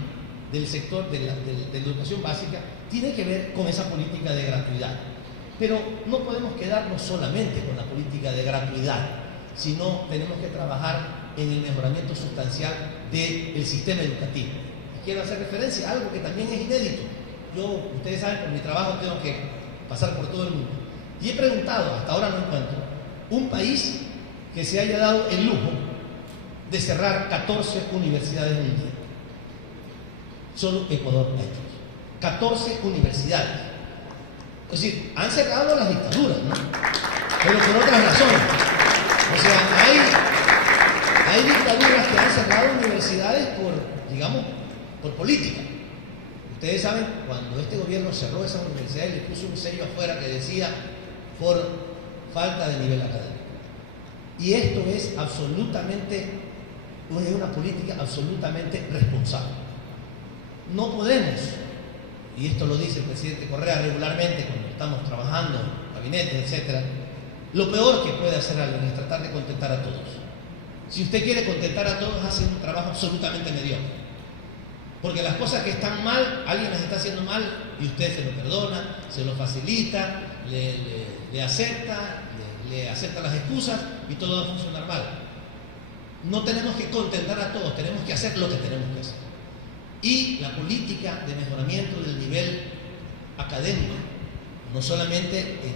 del sector de la educación básica tiene que ver con esa política de gratuidad. Pero no podemos quedarnos solamente con la política de gratuidad, sino tenemos que trabajar en el mejoramiento sustancial del sistema educativo. Quiero hacer referencia a algo que también es inédito. ustedes saben, por mi trabajo tengo que pasar por todo el mundo. Y he preguntado, hasta ahora no encuentro, un país que se haya dado el lujo de cerrar 14 universidades en un día. Solo Ecuador ha hecho 14 universidades. Es decir, han cerrado las dictaduras, ¿no? Pero por otras razones. O sea, hay dictaduras que han cerrado universidades por política. Ustedes saben, cuando este gobierno cerró esas universidades, le puso un sello afuera que decía por falta de nivel académico. Y esto es una política absolutamente responsable. No podemos, y esto lo dice el presidente Correa regularmente cuando estamos trabajando, gabinetes, etc. Lo peor que puede hacer alguien es tratar de contentar a todos. Si usted quiere contentar a todos, hace un trabajo absolutamente mediocre. Porque las cosas que están mal, alguien las está haciendo mal y usted se lo perdona, se lo facilita, le acepta las excusas y todo va a funcionar mal. No tenemos que contentar a todos, tenemos que hacer lo que tenemos que hacer. Y la política de mejoramiento del nivel académico, no solamente en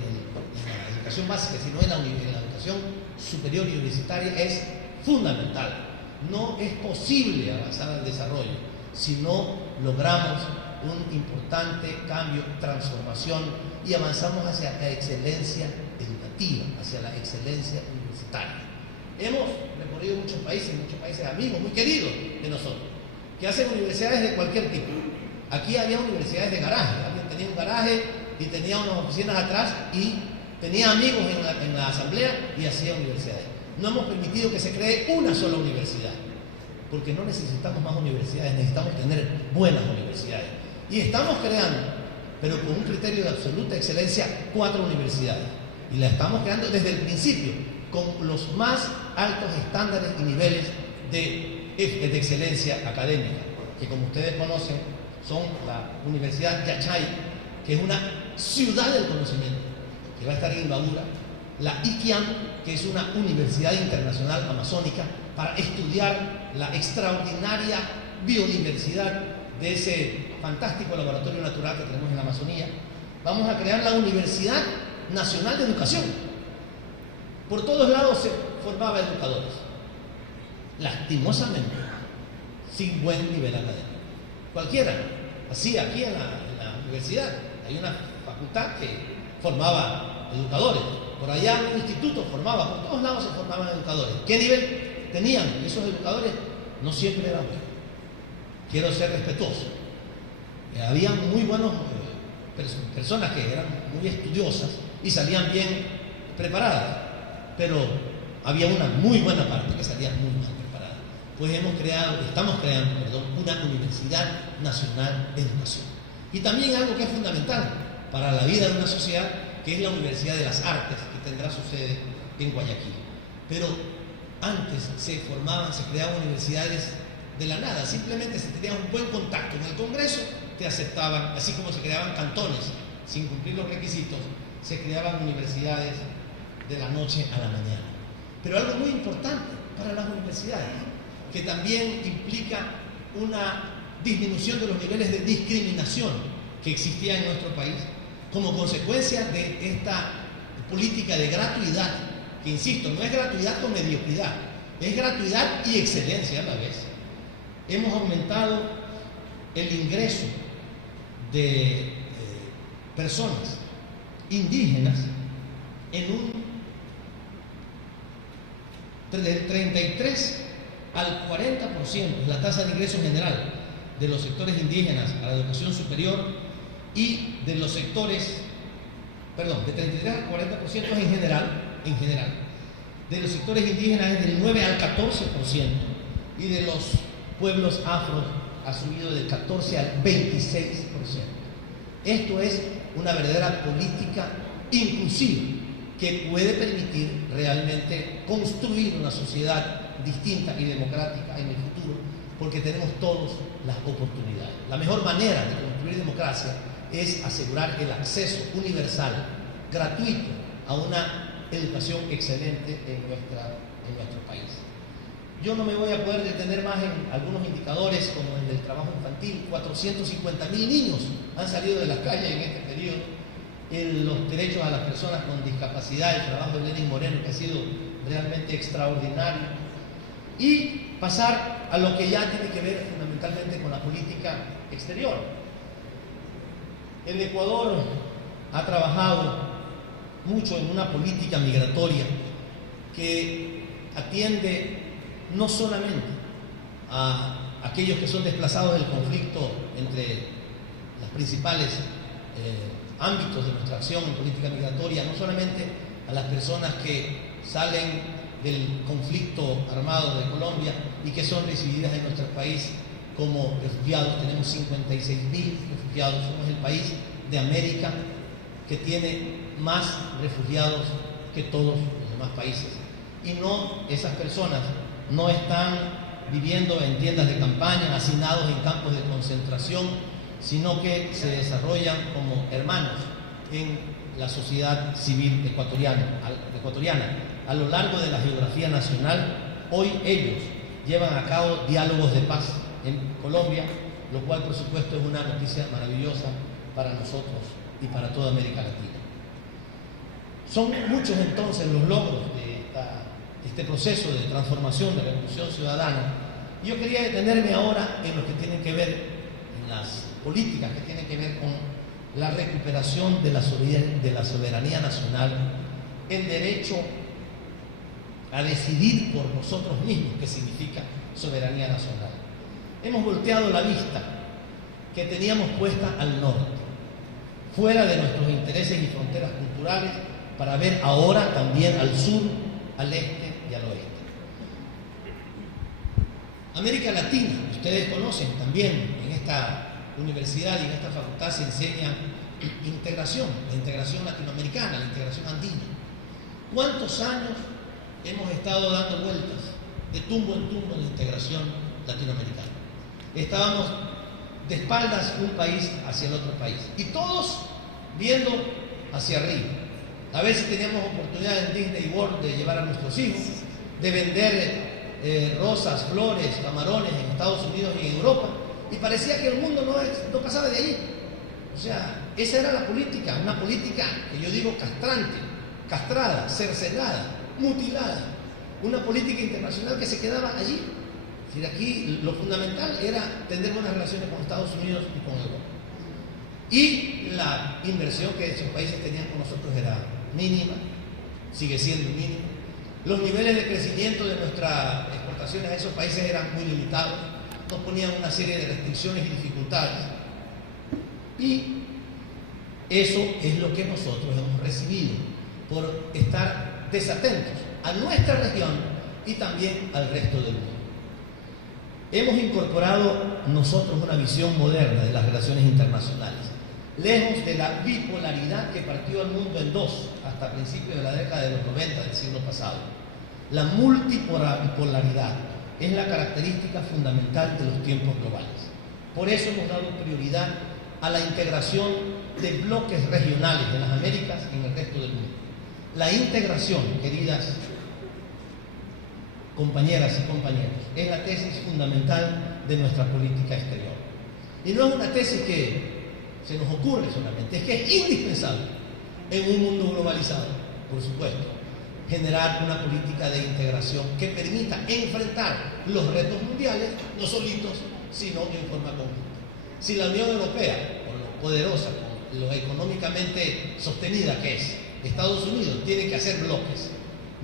la educación básica, sino en la educación superior y universitaria, es fundamental. No es posible avanzar al desarrollo si no logramos un importante cambio, transformación y avanzamos hacia la excelencia educativa, hacia la excelencia universitaria. Hemos recorrido muchos países amigos, muy queridos de nosotros, que hacen universidades de cualquier tipo. Aquí había universidades de garaje, alguien tenía un garaje y tenía unas oficinas atrás y tenía amigos en la asamblea y hacía universidades. No hemos permitido que se cree una sola universidad, porque no necesitamos más universidades, necesitamos tener buenas universidades. Y estamos creando, pero con un criterio de absoluta excelencia, 4 universidades. Y las estamos creando desde el principio, con los más altos estándares y niveles de excelencia académica, que como ustedes conocen, son la Universidad Yachay, que es una ciudad del conocimiento, que va a estar en Imbabura, la IQIAM, que es una universidad internacional amazónica, para estudiar la extraordinaria biodiversidad de ese fantástico laboratorio natural que tenemos en la Amazonía. Vamos a crear la Universidad Nacional de Educación. Por todos lados se formaba educadores, lastimosamente, sin buen nivel académico. Cualquiera, así aquí en la universidad, hay una facultad que formaba educadores, por allá un instituto formaba, por todos lados se formaban educadores. ¿Qué nivel tenían esos educadores? No siempre eran buenos. Quiero ser respetuoso. Había muy buenos personas que eran muy estudiosas y salían bien preparadas, pero había una muy buena parte que salía muy mal preparada. Pues estamos creando una Universidad Nacional de Educación. Y también algo que es fundamental para la vida de una sociedad, que es la Universidad de las Artes, que tendrá su sede en Guayaquil. Pero antes se creaban universidades de la nada, simplemente se tenía un buen contacto en el Congreso, te aceptaban, así como se creaban cantones sin cumplir los requisitos, se creaban universidades de la noche a la mañana. Pero algo muy importante para las universidades, que también implica una disminución de los niveles de discriminación que existía en nuestro país como consecuencia de esta política de gratuidad, que insisto, no es gratuidad con mediocridad, es gratuidad y excelencia a la vez. Hemos aumentado el ingreso de personas indígenas del 33 al 40% es la tasa de ingreso general de los sectores indígenas a la educación superior, y de los sectores, de 33 al 40% en general, de los sectores indígenas es del 9 al 14%, y de los pueblos afro ha subido del 14 al 26%. Esto es una verdadera política inclusiva que puede permitir realmente construir una sociedad distinta y democrática en el futuro, porque tenemos todos las oportunidades. La mejor manera de construir democracia es asegurar el acceso universal, gratuito, a una educación excelente en nuestro país. Yo no me voy a poder detener más en algunos indicadores como el del trabajo infantil. 450.000 niños han salido de las calles en este periodo, los derechos a las personas con discapacidad, el trabajo de Lenín Moreno, que ha sido realmente extraordinario, y pasar a lo que ya tiene que ver fundamentalmente con la política exterior. El Ecuador ha trabajado mucho en una política migratoria que atiende no solamente a aquellos que son desplazados del conflicto entre los principales ámbitos de nuestra acción en política migratoria, no solamente a las personas que salen del conflicto armado de Colombia y que son recibidas en nuestro país como refugiados. Tenemos 56.000 refugiados, somos el país de América que tiene más refugiados que todos los demás países. Y no, esas personas no están viviendo en tiendas de campaña, hacinados en campos de concentración, sino que se desarrollan como hermanos en la sociedad civil ecuatoriana. A lo largo de la geografía nacional, hoy ellos llevan a cabo diálogos de paz en Colombia, lo cual por supuesto es una noticia maravillosa para nosotros y para toda América Latina. Son muchos entonces los logros de este proceso de transformación, de revolución ciudadana. Yo quería detenerme ahora en lo que tiene que ver, en las políticas que tienen que ver con la recuperación de la soberanía nacional, el derecho a decidir por nosotros mismos, que significa soberanía nacional. Hemos volteado la vista que teníamos puesta al norte, fuera de nuestros intereses y fronteras culturales, para ver ahora también al sur, al este y al oeste. América Latina, ustedes conocen también, en esta universidad y en esta facultad se enseña integración, la integración latinoamericana, la integración andina. ¿Cuántos años hemos estado dando vueltas de tumbo en tumbo en la integración latinoamericana? Estábamos de espaldas un país hacia el otro país y todos viendo hacia arriba. A veces teníamos oportunidad en Disney World de llevar a nuestros hijos, de vender rosas, flores, camarones en Estados Unidos y en Europa, y parecía que el mundo no pasaba de ahí. O sea, esa era la política, una política que yo digo castrante, castrada, cercenada, mutilada, una política internacional que se quedaba allí. Es decir, aquí lo fundamental era tener buenas relaciones con Estados Unidos y con Europa. Y la inversión que esos países tenían con nosotros era mínima, sigue siendo mínima. Los niveles de crecimiento de nuestras exportaciones a esos países eran muy limitados, nos ponían una serie de restricciones y dificultades. Y eso es lo que nosotros hemos recibido por estar desatentos a nuestra región y también al resto del mundo. Hemos incorporado nosotros una visión moderna de las relaciones internacionales, lejos de la bipolaridad que partió al mundo en dos hasta principios de la década de los 90 del siglo pasado. La multipolaridad es la característica fundamental de los tiempos globales. Por eso hemos dado prioridad a la integración de bloques regionales de las Américas en el resto del mundo. La integración, queridas compañeras y compañeros, es la tesis fundamental de nuestra política exterior. Y no es una tesis que se nos ocurre solamente, es que es indispensable en un mundo globalizado, por supuesto, generar una política de integración que permita enfrentar los retos mundiales, no solitos, sino en forma conjunta. Si la Unión Europea, con lo poderosa, con lo económicamente sostenida que es, Estados Unidos tiene que hacer bloques,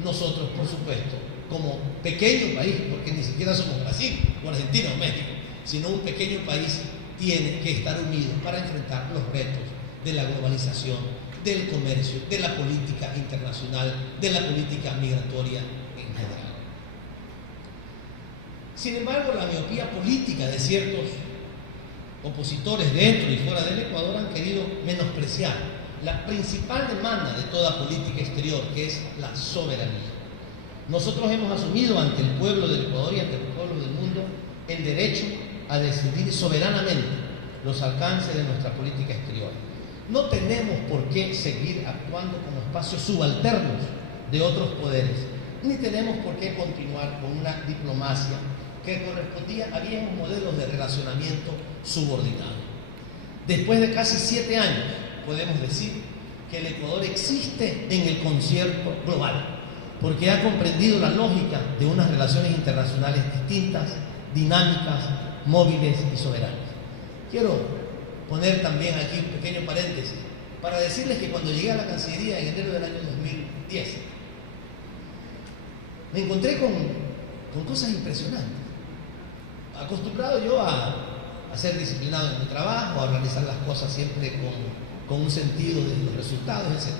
nosotros, por supuesto, como pequeño país, porque ni siquiera somos Brasil o Argentina o México, sino un pequeño país, tiene que estar unido para enfrentar los retos de la globalización, del comercio, de la política internacional, de la política migratoria en general. Sin embargo, la miopía política de ciertos opositores dentro y fuera del Ecuador han querido menospreciar la principal demanda de toda política exterior, que es la soberanía. Nosotros hemos asumido ante el pueblo del Ecuador y ante los pueblos del mundo el derecho a decidir soberanamente los alcances de nuestra política exterior. No tenemos por qué seguir actuando como espacios subalternos de otros poderes, ni tenemos por qué continuar con una diplomacia que correspondía a viejos modelos de relacionamiento subordinado. Después de casi 7 años, podemos decir que el Ecuador existe en el concierto global, porque ha comprendido la lógica de unas relaciones internacionales distintas, dinámicas, móviles y soberanas. Quiero poner también aquí un pequeño paréntesis para decirles que cuando llegué a la Cancillería en enero del año 2010, me encontré con cosas impresionantes. Acostumbrado yo a ser disciplinado en mi trabajo, a organizar las cosas siempre con un sentido de los resultados, etc.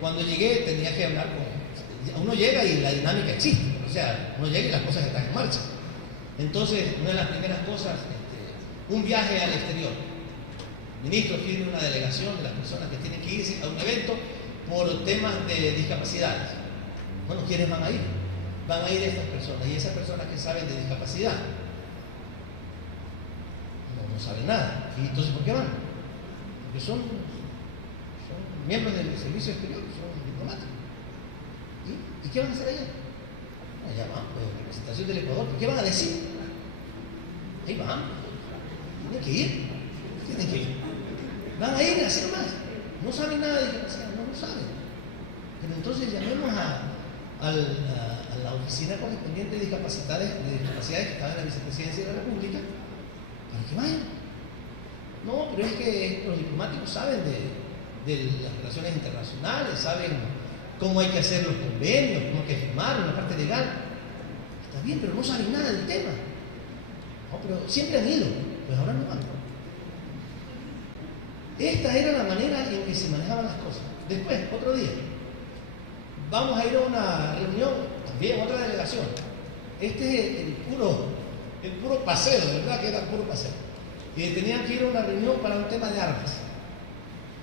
Cuando llegué tenía que hablar con... Uno llega y la dinámica existe, o sea, uno llega y las cosas están en marcha. Entonces, una de las primeras cosas, un viaje al exterior. El ministro tiene una delegación de las personas que tienen que irse a un evento por temas de discapacidades. Bueno, ¿quiénes van a ir? Van a ir estas personas, y esas personas que saben de discapacidad no saben nada. ¿Y entonces por qué van? Porque son miembros del servicio exterior, son diplomáticos. ¿Y qué van a hacer allá? Allá van, pues, representación del Ecuador. ¿Qué van a decir? Ahí van. Tienen que ir. Van a ir a hacer más. No saben nada de discapacidad, no lo saben. Pero entonces llamemos a la oficina correspondiente de discapacidades que está en la Vicepresidencia de la República para que vayan. No, pero es que los diplomáticos saben de las relaciones internacionales, saben cómo hay que hacer los convenios, cómo hay que firmar una parte legal. Está bien, pero no saben nada del tema. No, pero siempre han ido, pues ahora no van. Esta era la manera en que se manejaban las cosas. Después, otro día, vamos a ir a una reunión, también otra delegación. Este es el puro paseo, de verdad que era puro paseo. Y tenían que ir a una reunión para un tema de armas.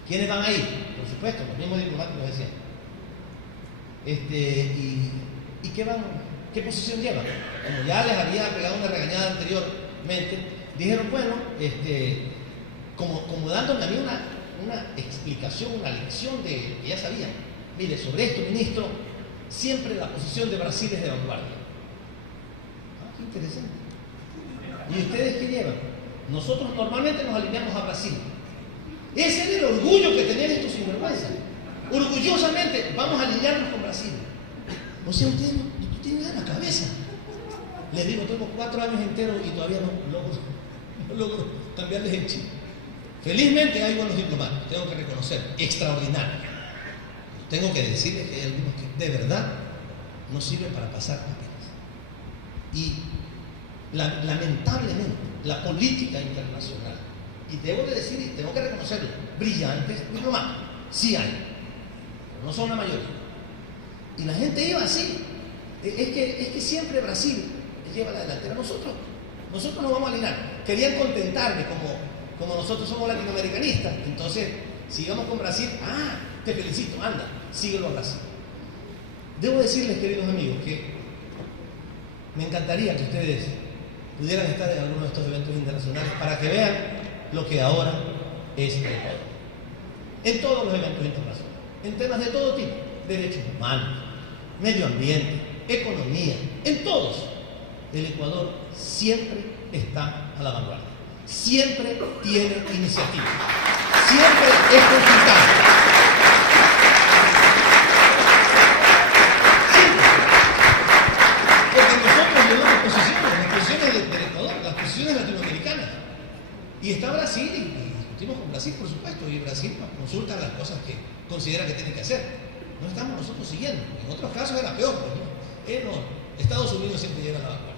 ¿Quiénes van a ir? Por supuesto, los mismos diplomáticos decían. ¿Y qué posición llevan? Como ya les había pegado una regañada anteriormente, dijeron, bueno, como dándome a mí una explicación, una lección de que ya sabían. Mire, sobre esto, ministro, siempre la posición de Brasil es de vanguardia. Qué interesante. ¿Y ustedes qué llevan? Nosotros normalmente nos alineamos a Brasil. Ese era el orgullo que tenían estos sinvergüenzas. Orgullosamente vamos a alinearnos con Brasil. O sea, ustedes no tienen nada en la cabeza. Les digo, tengo 4 años enteros y todavía no logro cambiarles el chip. Felizmente hay buenos diplomáticos, tengo que reconocer, extraordinarios. Tengo que decirles que hay algunos que de verdad no sirven para pasar papeles. Y lamentablemente, la política internacional, y debo de decir, y tengo que reconocerlo, brillantes diplomáticos, sí hay, pero no son la mayoría. Y la gente iba así. Es que siempre Brasil lleva la delantera. Nosotros nos vamos a alinear. Querían contentarme como nosotros somos latinoamericanistas. Entonces, si íbamos con Brasil, te felicito, anda, síguelo a Brasil. Debo decirles, queridos amigos, que me encantaría que ustedes pudieran estar en alguno de estos eventos internacionales para que vean lo que ahora es el Ecuador. En todos los eventos internacionales, en temas de todo tipo, derechos humanos, medio ambiente, economía, en todos, el Ecuador siempre está a la vanguardia. Siempre tiene iniciativa. Siempre es consultado. Siempre. Porque nosotros llevamos posiciones, las posiciones del Ecuador, las posiciones latinoamericanas. Y está Brasil, y discutimos con Brasil, por supuesto, y Brasil nos consulta las cosas que considera que tiene que hacer. No estamos nosotros siguiendo. En otros casos era peor, pues, ¿no? Estados Unidos siempre llega a la vanguardia.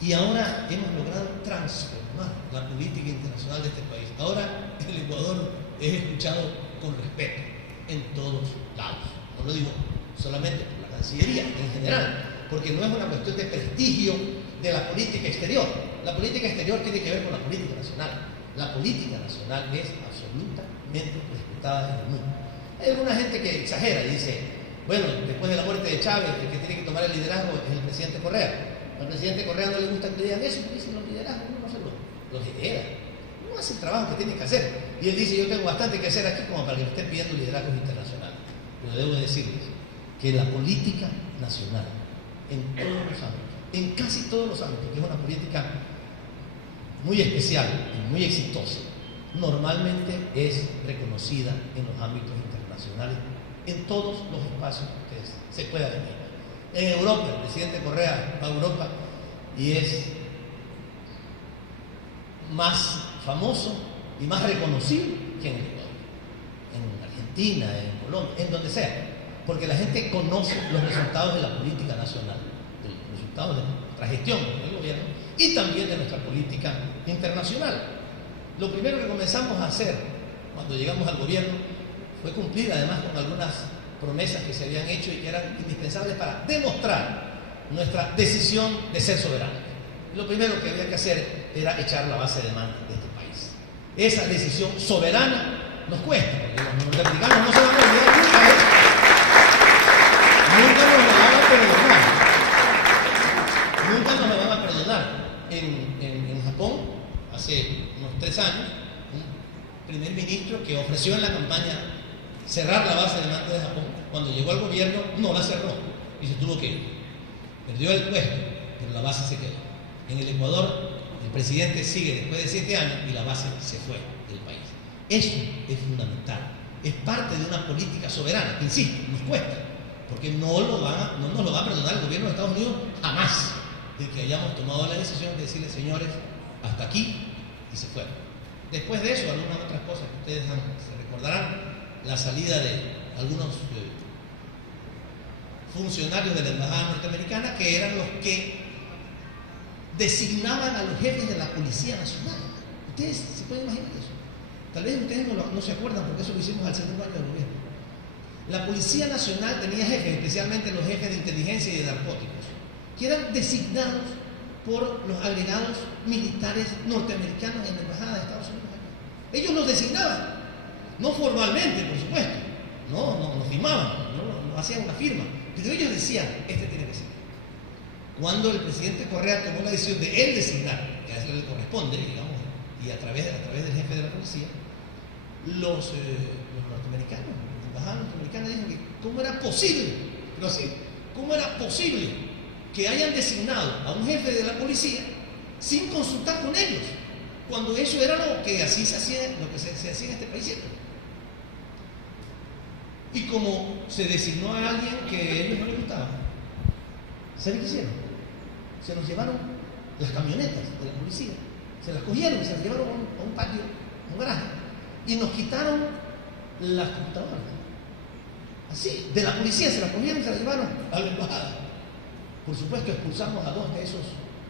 Y ahora hemos logrado transformar la política internacional de este país. Ahora el Ecuador es escuchado con respeto en todos lados. No lo digo solamente por la Cancillería, en general, porque no es una cuestión de prestigio de la política exterior. La política exterior tiene que ver con la política nacional. La política nacional es absolutamente respetada en el mundo. Hay alguna gente que exagera y dice, bueno, después de la muerte de Chávez, el que tiene que tomar el liderazgo es el presidente Correa. Al presidente Correa no le gusta que le digan eso, porque dicen los liderazgos, uno no se los lidera. Uno hace el trabajo que tiene que hacer. Y él dice, yo tengo bastante que hacer aquí como para que me estén pidiendo liderazgos internacionales. Pero debo decirles que la política nacional, en todos los ámbitos, en casi todos los ámbitos, que es una política muy especial y muy exitosa, normalmente es reconocida en los ámbitos internacionales, en todos los espacios que se puedan imaginar. En Europa, el presidente Correa va a Europa y es más famoso y más reconocido que en el Ecuador, en Argentina, en Colombia, en donde sea, porque la gente conoce los resultados de la política nacional, los resultados de nuestra gestión del gobierno y también de nuestra política internacional. Lo primero que comenzamos a hacer cuando llegamos al gobierno fue cumplir además con algunas promesas que se habían hecho y que eran indispensables para demostrar nuestra decisión de ser soberanos. Lo primero que había que hacer era echar la base de mando de este país. Esa decisión soberana nos cuesta, porque los norteamericanos no se van a olvidar nunca de eso. Nunca nos lo van a perdonar. Nunca nos lo van a perdonar. En Japón, hace unos 3 años, un primer ministro que ofreció en la campaña cerrar la base de mando de Japón, cuando llegó al gobierno no la cerró y se tuvo que ir. Perdió el puesto, pero la base se quedó. En el Ecuador, el presidente sigue después de 7 años y la base se fue del país. Eso es fundamental. Es parte de una política soberana. Insisto, nos cuesta, porque no nos lo va a perdonar el gobierno de Estados Unidos jamás, de que hayamos tomado la decisión de decirle, señores, hasta aquí, y se fueron. Después de eso, algunas otras cosas que ustedes se recordarán, la salida de algunos funcionarios de la embajada norteamericana, que eran los que designaban a los jefes de la Policía Nacional. Ustedes se pueden imaginar eso. Tal vez ustedes no se acuerdan, porque eso lo hicimos al segundo año del gobierno. La Policía Nacional tenía jefes, especialmente los jefes de inteligencia y de narcóticos, que eran designados por los agregados militares norteamericanos en la embajada de Estados Unidos. Ellos los designaban, no formalmente, por supuesto, no firmaban, no hacían una firma, pero ellos decían, este tiene que ser. Cuando el presidente Correa tomó la decisión de él designar, que a eso le corresponde, digamos, y a través del jefe de la policía, los norteamericanos, la embajada norteamericana dijo que cómo era posible, pero sí, cómo era posible que hayan designado a un jefe de la policía sin consultar con ellos, cuando eso era lo que así se hacía, lo que se hacía en este país siempre. Y como se designó a alguien que a ellos no les gustaba, ¿saben qué hicieron? Se nos llevaron las camionetas de la policía, se las cogieron y se las llevaron a un patio, a un garaje, y nos quitaron las computadoras. Así, de la policía se las cogieron y se las llevaron a la embajada. Por supuesto, expulsamos a 2 de esos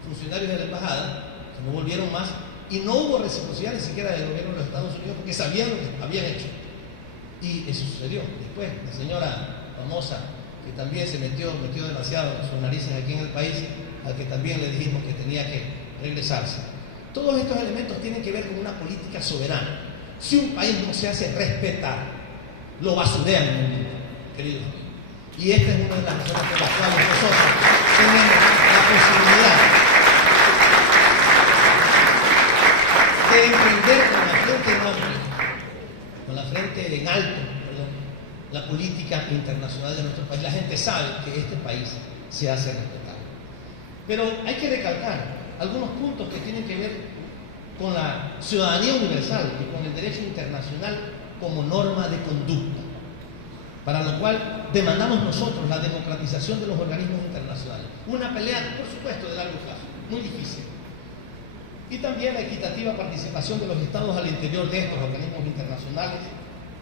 funcionarios de la embajada, que no volvieron más, y no hubo reciprocidad ni siquiera del gobierno de los Estados Unidos, porque sabían lo que habían hecho. Y eso sucedió. Después, la señora famosa, que también se metió demasiado sus narices aquí en el país, al que también le dijimos que tenía que regresarse. Todos estos elementos tienen que ver con una política soberana. Si un país no se hace respetar, lo basurean en el mundo, queridos amigos. Y esta es una de las razones por las cuales nosotros tenemos la posibilidad de emprender con la frente en alto, la política internacional de nuestro país. La gente sabe que este país se hace respetar. Pero hay que recalcar algunos puntos que tienen que ver con la ciudadanía universal y con el derecho internacional como norma de conducta, para lo cual demandamos nosotros la democratización de los organismos internacionales. Una pelea, por supuesto, de largo plazo, muy difícil. Y también la equitativa participación de los estados al interior de estos organismos internacionales,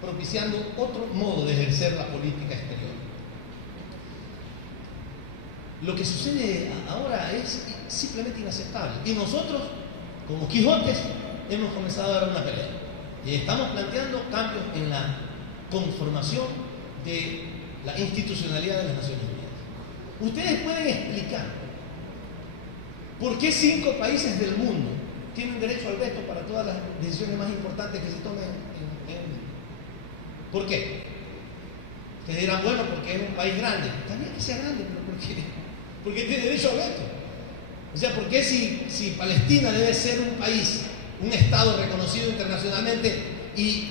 propiciando otro modo de ejercer la política exterior. Lo que sucede ahora es simplemente inaceptable. Y nosotros, como Quijotes, hemos comenzado a dar una pelea. Y estamos planteando cambios en la conformación de la institucionalidad de las Naciones Unidas. Ustedes pueden explicar por qué 5 países del mundo tienen derecho al veto para todas las decisiones más importantes que se tomen en el mundo. ¿Por qué? Ustedes dirán, bueno, porque es un país grande. También que sea grande, pero ¿por qué? Porque tiene derecho al veto. O sea, ¿por qué si Palestina debe ser un país, un Estado reconocido internacionalmente y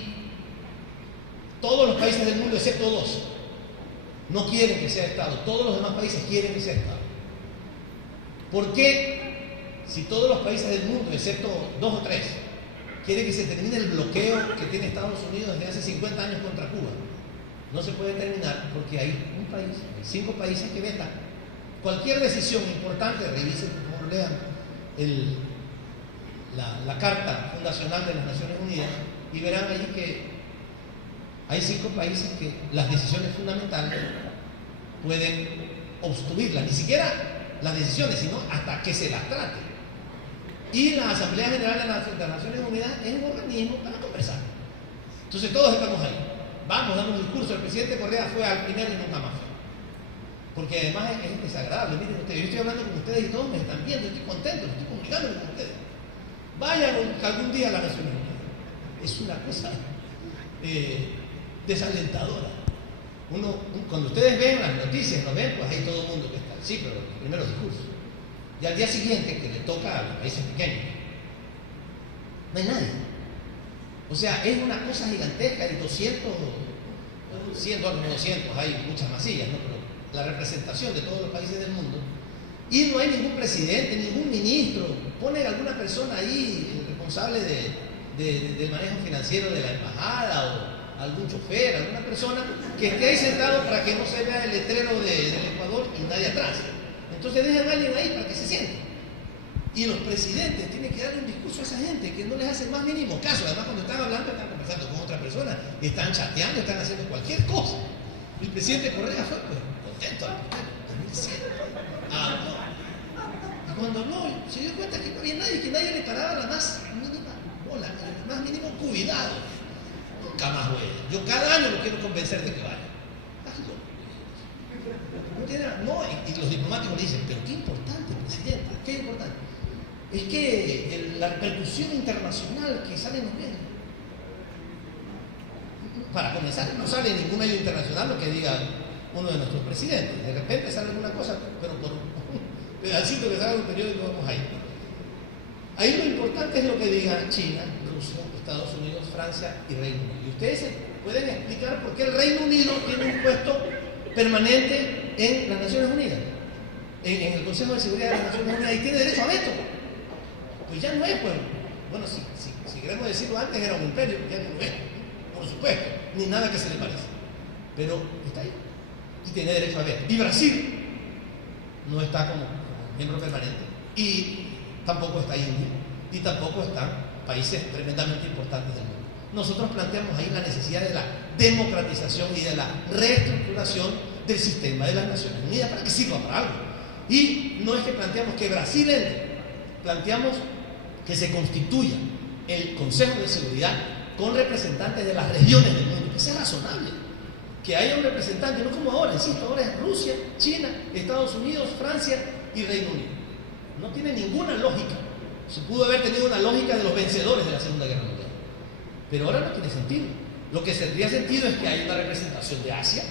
todos los países del mundo, excepto 2, no quieren que sea Estado? Todos los demás países quieren que sea Estado. ¿Por qué si todos los países del mundo, excepto 2 o 3, quieren que se termine el bloqueo que tiene Estados Unidos desde hace 50 años contra Cuba, no se puede terminar porque hay un país, hay 5 países que vetan cualquier decisión importante. Revisen, por favor, lean la Carta Fundacional de las Naciones Unidas y verán allí que hay 5 países que las decisiones fundamentales pueden obstruirlas, ni siquiera las decisiones, sino hasta que se las trate. Y la Asamblea General de las Naciones Unidas es un organismo para conversar. Entonces todos estamos ahí. Vamos, damos un discurso. El presidente Correa fue al primero y nunca más fue. Porque además es desagradable. Miren ustedes, yo estoy hablando con ustedes y todos me están viendo, estoy contento, estoy comunicándome con ustedes. Vayan algún día a las Naciones Unidas. Es una cosa desalentadora. Cuando ustedes ven las noticias, no ven, pues hay todo el mundo que está. Sí, pero los primeros discursos. Y al día siguiente, que le toca a los países pequeños, no hay nadie. O sea, es una cosa gigantesca de 200, hay muchas masillas, ¿no? Pero la representación de todos los países del mundo. Y no hay ningún presidente, ningún ministro. Ponen alguna persona ahí, el responsable del manejo financiero de la embajada, o algún chofer, alguna persona que esté ahí sentado para que no se vea el letrero del Ecuador y nadie atrás. Entonces dejan a alguien ahí para que se siente. Y los presidentes tienen que darle un discurso a esa gente que no les hace el más mínimo caso. Además, cuando están hablando, están conversando con otra persona, están chateando, están haciendo cualquier cosa. El presidente Correa fue pues, contento al 2007. Y cuando habló, se dio cuenta que no había nadie, que nadie le paraba la más mínima bola, el más mínimo cuidado. Nunca más voy. Yo cada año lo quiero convencer de que vaya. No, y los diplomáticos le dicen, pero qué importante, presidente, qué importante. Es que la repercusión internacional que sale en los medios. Para comenzar, no sale en ningún medio internacional lo que diga uno de nuestros presidentes. De repente sale alguna cosa, pero por un pedacito que sale en un periódico vamos ahí. Ahí lo importante es lo que diga China, Rusia, Estados Unidos, Francia y Reino Unido. Y ustedes se pueden explicar por qué el Reino Unido tiene un puesto permanente en las Naciones Unidas, en el Consejo de Seguridad de las Naciones Unidas, y tiene derecho a veto. Pues ya no es, pues, bueno, si queremos decirlo, antes era un imperio, ya no lo es, por supuesto, ni nada que se le parece, pero está ahí y tiene derecho a veto. Y Brasil no está como miembro permanente, y tampoco está India, y tampoco están países tremendamente importantes del mundo. Nosotros planteamos ahí la necesidad de la democratización y de la reestructuración del sistema de las Naciones Unidas para que sirva para algo. Y no es que planteamos que Brasil entre, planteamos que se constituya el Consejo de Seguridad con representantes de las regiones del mundo, que sea razonable, que haya un representante, no como ahora, insisto, ahora es Rusia, China, Estados Unidos, Francia y Reino Unido. No tiene ninguna lógica. Se pudo haber tenido una lógica de los vencedores de la Segunda Guerra Mundial, pero ahora no tiene sentido. Lo que tendría sentido es que haya una representación de Asia,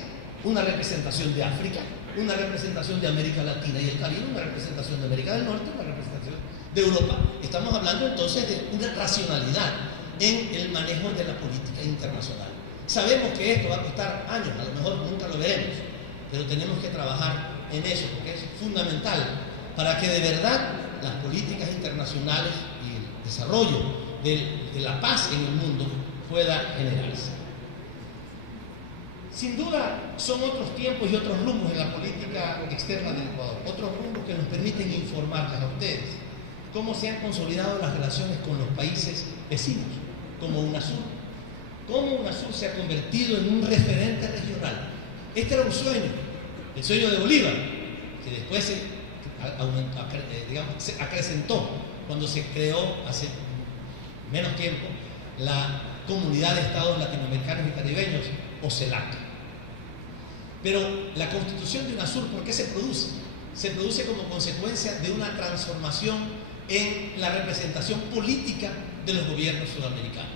una representación de África, una representación de América Latina y el Caribe, una representación de América del Norte, una representación de Europa. Estamos hablando entonces de una racionalidad en el manejo de la política internacional. Sabemos que esto va a costar años, a lo mejor nunca lo veremos, pero tenemos que trabajar en eso porque es fundamental para que de verdad las políticas internacionales y el desarrollo de la paz en el mundo pueda generarse. Sin duda son otros tiempos y otros rumbos en la política externa del Ecuador, otros rumbos que nos permiten informarles a ustedes cómo se han consolidado las relaciones con los países vecinos, como UNASUR, cómo UNASUR se ha convertido en un referente regional. Este era un sueño, el sueño de Bolívar, que después se acrecentó cuando se creó hace menos tiempo la Comunidad de Estados Latinoamericanos y Caribeños, o CELAC. Pero la constitución de UNASUR, ¿por qué se produce? Se produce como consecuencia de una transformación en la representación política de los gobiernos sudamericanos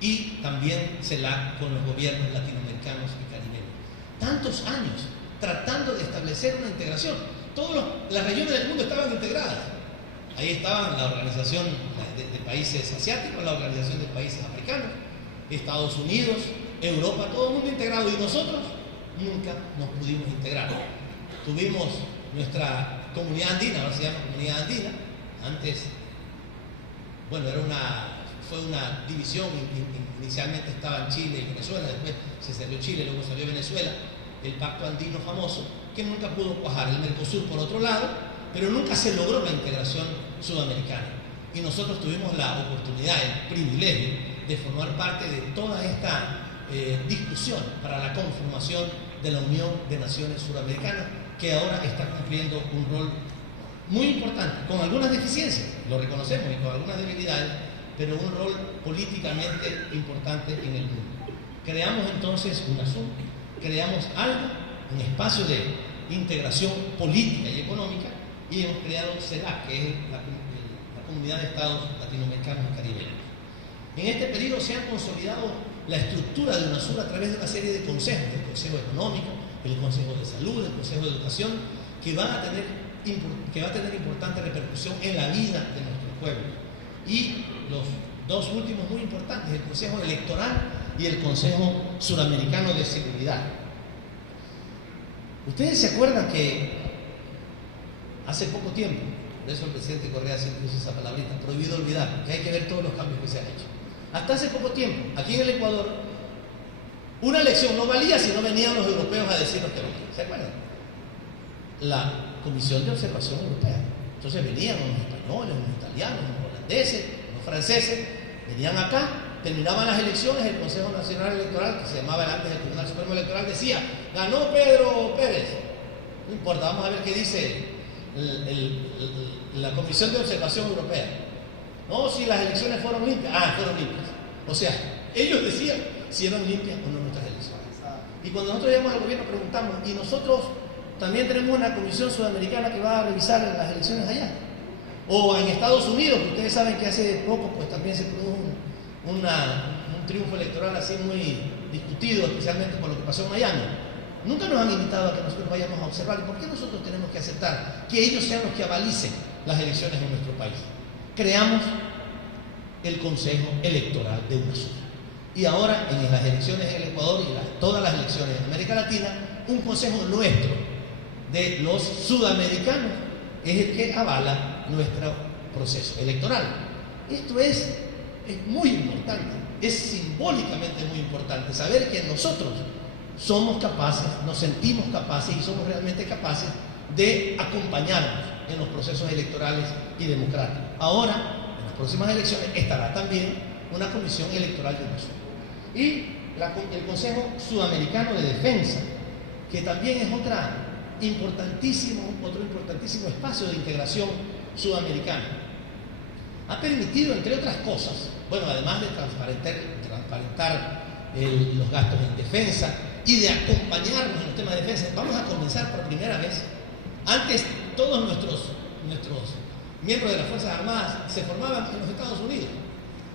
y también CELAC con los gobiernos latinoamericanos y caribeños. Tantos años tratando de establecer una integración. Todas las regiones del mundo estaban integradas. Ahí estaban la Organización de Países Asiáticos, la Organización de Países Africanos, Estados Unidos, Europa, todo el mundo integrado, y nosotros nunca nos pudimos integrar. Tuvimos nuestra comunidad andina, ahora se llama Comunidad Andina, Antes, bueno, fue una división, inicialmente estaban Chile y Venezuela, después se salió Chile, luego salió Venezuela, el pacto andino famoso, que nunca pudo cuajar, el Mercosur por otro lado, pero nunca se logró la integración sudamericana. Y nosotros tuvimos la oportunidad, el privilegio de formar parte de toda esta discusión para la conformación de la Unión de Naciones Suramericanas, que ahora está cumpliendo un rol muy importante, con algunas deficiencias, lo reconocemos, y con algunas debilidades, pero un rol políticamente importante en el mundo. Creamos entonces UNASUR, creamos algo, un espacio de integración política y económica, y hemos creado CELAC, que es la Comunidad de Estados Latinoamericanos y Caribeños. En este periodo se ha consolidado la estructura de UNASUR a través de una serie de consejos, el Consejo Económico, el Consejo de Salud, el Consejo de Educación, que va a tener importante repercusión en la vida de nuestros pueblos. Y los dos últimos muy importantes, el Consejo Electoral y el Consejo Suramericano de Seguridad. Ustedes se acuerdan que hace poco tiempo, por eso el presidente Correa siempre usa esa palabrita, prohibido olvidar, que hay que ver todos los cambios que se han hecho. Hasta hace poco tiempo, aquí en el Ecuador, una elección no valía si no venían los europeos a decirnos que valía. ¿Se acuerdan? La Comisión de Observación Europea. Entonces venían unos españoles, unos italianos, unos holandeses, unos franceses, venían acá, terminaban las elecciones, el Consejo Nacional Electoral, que se llamaba antes el Tribunal Supremo Electoral, decía, ganó Pedro Pérez. No importa, vamos a ver qué dice la Comisión de Observación Europea. No, si las elecciones fueron limpias. Ah, fueron limpias. O sea, ellos decían si eran limpias o no nuestras elecciones. Y cuando nosotros llegamos al gobierno preguntamos, ¿y nosotros también tenemos una comisión sudamericana que va a revisar las elecciones allá? O en Estados Unidos, que ustedes saben que hace poco pues también se produjo un triunfo electoral así muy discutido, especialmente por lo que pasó en Miami. Nunca nos han invitado a que nosotros vayamos a observar. ¿Y por qué nosotros tenemos que aceptar que ellos sean los que avalicen las elecciones en nuestro país? Creamos el Consejo Electoral de UNASUR. Y ahora, en las elecciones en el Ecuador y en todas las elecciones en América Latina, un consejo nuestro, de los sudamericanos, es el que avala nuestro proceso electoral. Esto es muy importante, es simbólicamente muy importante saber que nosotros somos capaces, nos sentimos capaces y somos realmente capaces de acompañarnos en los procesos electorales y democráticos. Ahora, en las próximas elecciones, estará también una comisión electoral de UNASUR. Y el Consejo Sudamericano de Defensa, que también es otro importantísimo espacio de integración sudamericana. Ha permitido, entre otras cosas, bueno, además de transparentar los gastos en defensa y de acompañarnos en los temas de defensa, vamos a comenzar por primera vez. Antes todos nuestros miembros de las Fuerzas Armadas se formaban en los Estados Unidos.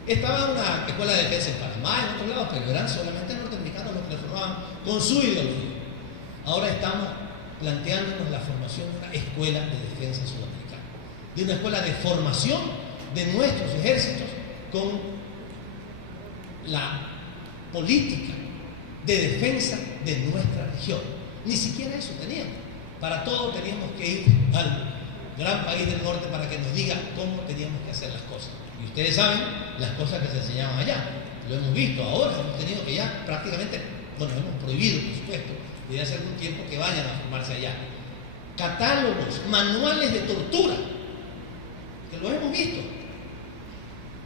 Estaba una escuela de defensa en Panamá, en otros lados, pero eran solamente norteamericanos los que la formaban con su ideología. Ahora estamos planteándonos la formación de una escuela de defensa sudamericana, de una escuela de formación de nuestros ejércitos con la política de defensa de nuestra región. Ni siquiera eso teníamos. Para todo teníamos que ir al gran país del norte para que nos diga cómo teníamos que hacer las cosas. Y ustedes saben las cosas que se enseñaban allá. Lo hemos visto ahora, hemos tenido que ya prácticamente, bueno, hemos prohibido, por supuesto, desde hace algún tiempo que vayan a formarse allá. Catálogos, manuales de tortura, que lo hemos visto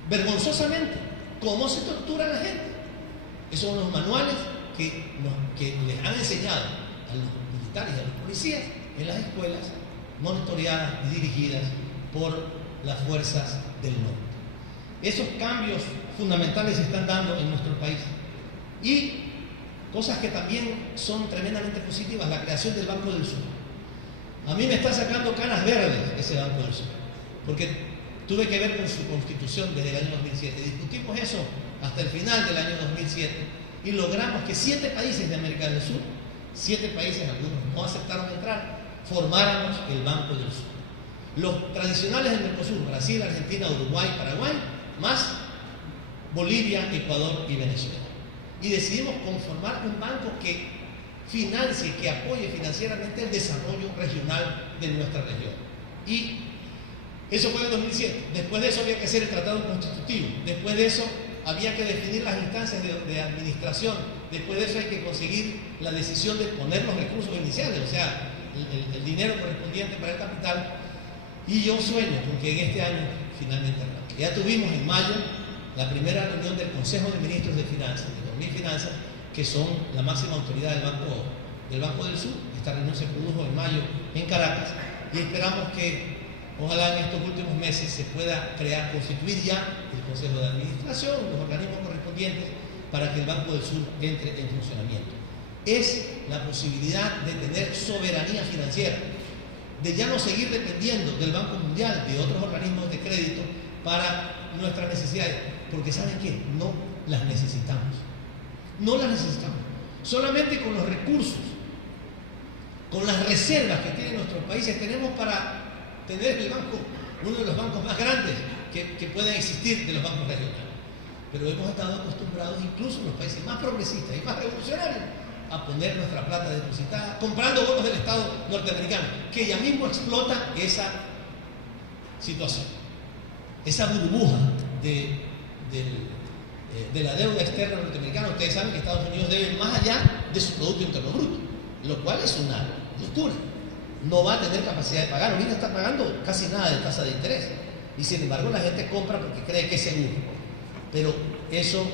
vergonzosamente, cómo se tortura a la gente. Esos son los manuales que les han enseñado a los militares y a los policías en las escuelas monitoreadas y dirigidas por las fuerzas del norte. Esos cambios fundamentales se están dando en nuestro país. Y cosas que también son tremendamente positivas, la creación del Banco del Sur. A mí me está sacando canas verdes ese Banco del Sur, porque tuve que ver con su constitución desde el año 2007. Discutimos eso hasta el final del año 2007 y logramos que 7 países de América del Sur, 7 países, algunos no aceptaron entrar, formáramos el Banco del Sur. Los tradicionales del Mercosur, Brasil, Argentina, Uruguay, Paraguay, más Bolivia, Ecuador y Venezuela. Y decidimos conformar un banco que financie, que apoye financieramente el desarrollo regional de nuestra región. Y Eso fue en el 2007. Después de eso había que hacer el tratado constitutivo. Después de eso había que definir las instancias de administración. Después de eso hay que conseguir la decisión de poner los recursos iniciales, o sea, el dinero correspondiente para el capital. Y yo sueño porque en este año finalmente arranca. Ya tuvimos en mayo la primera reunión del Consejo de Ministros de Finanzas, de Economía y Finanzas, que son la máxima autoridad del Banco del Sur. Esta reunión se produjo en mayo en Caracas y esperamos que ojalá en estos últimos meses se pueda constituir ya el Consejo de Administración, los organismos correspondientes para que el Banco del Sur entre en funcionamiento. Es la posibilidad de tener soberanía financiera, de ya no seguir dependiendo del Banco Mundial, de otros organismos de crédito para nuestras necesidades, porque ¿saben qué? No las necesitamos. No las necesitamos. Solamente con los recursos, con las reservas que tienen nuestros países, tenemos para tener el banco, uno de los bancos más grandes que pueden existir de los bancos regionales. Pero hemos estado acostumbrados, incluso en los países más progresistas y más revolucionarios, a poner nuestra plata depositada, comprando bonos del Estado norteamericano, que ya mismo explota esa situación, esa burbuja de la deuda externa norteamericana. Ustedes saben que Estados Unidos debe más allá de su Producto Interno Bruto, lo cual es una locura. No va a tener capacidad de pagar. Ahorita está pagando casi nada de tasa de interés. Y sin embargo la gente compra porque cree que es seguro. Pero eso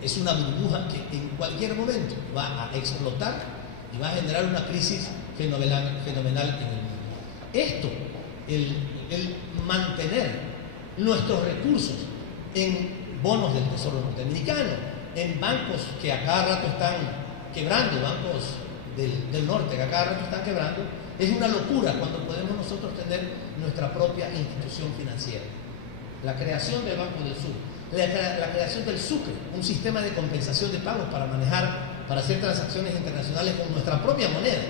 es una burbuja que en cualquier momento va a explotar y va a generar una crisis fenomenal en el mundo. Esto, el mantener nuestros recursos en bonos del Tesoro norteamericano, en bancos que a cada rato están quebrando, bancos del norte que a cada rato están quebrando, es una locura cuando podemos nosotros tener nuestra propia institución financiera. La creación del Banco del Sur, la creación del Sucre, un sistema de compensación de pagos para hacer transacciones internacionales con nuestra propia moneda,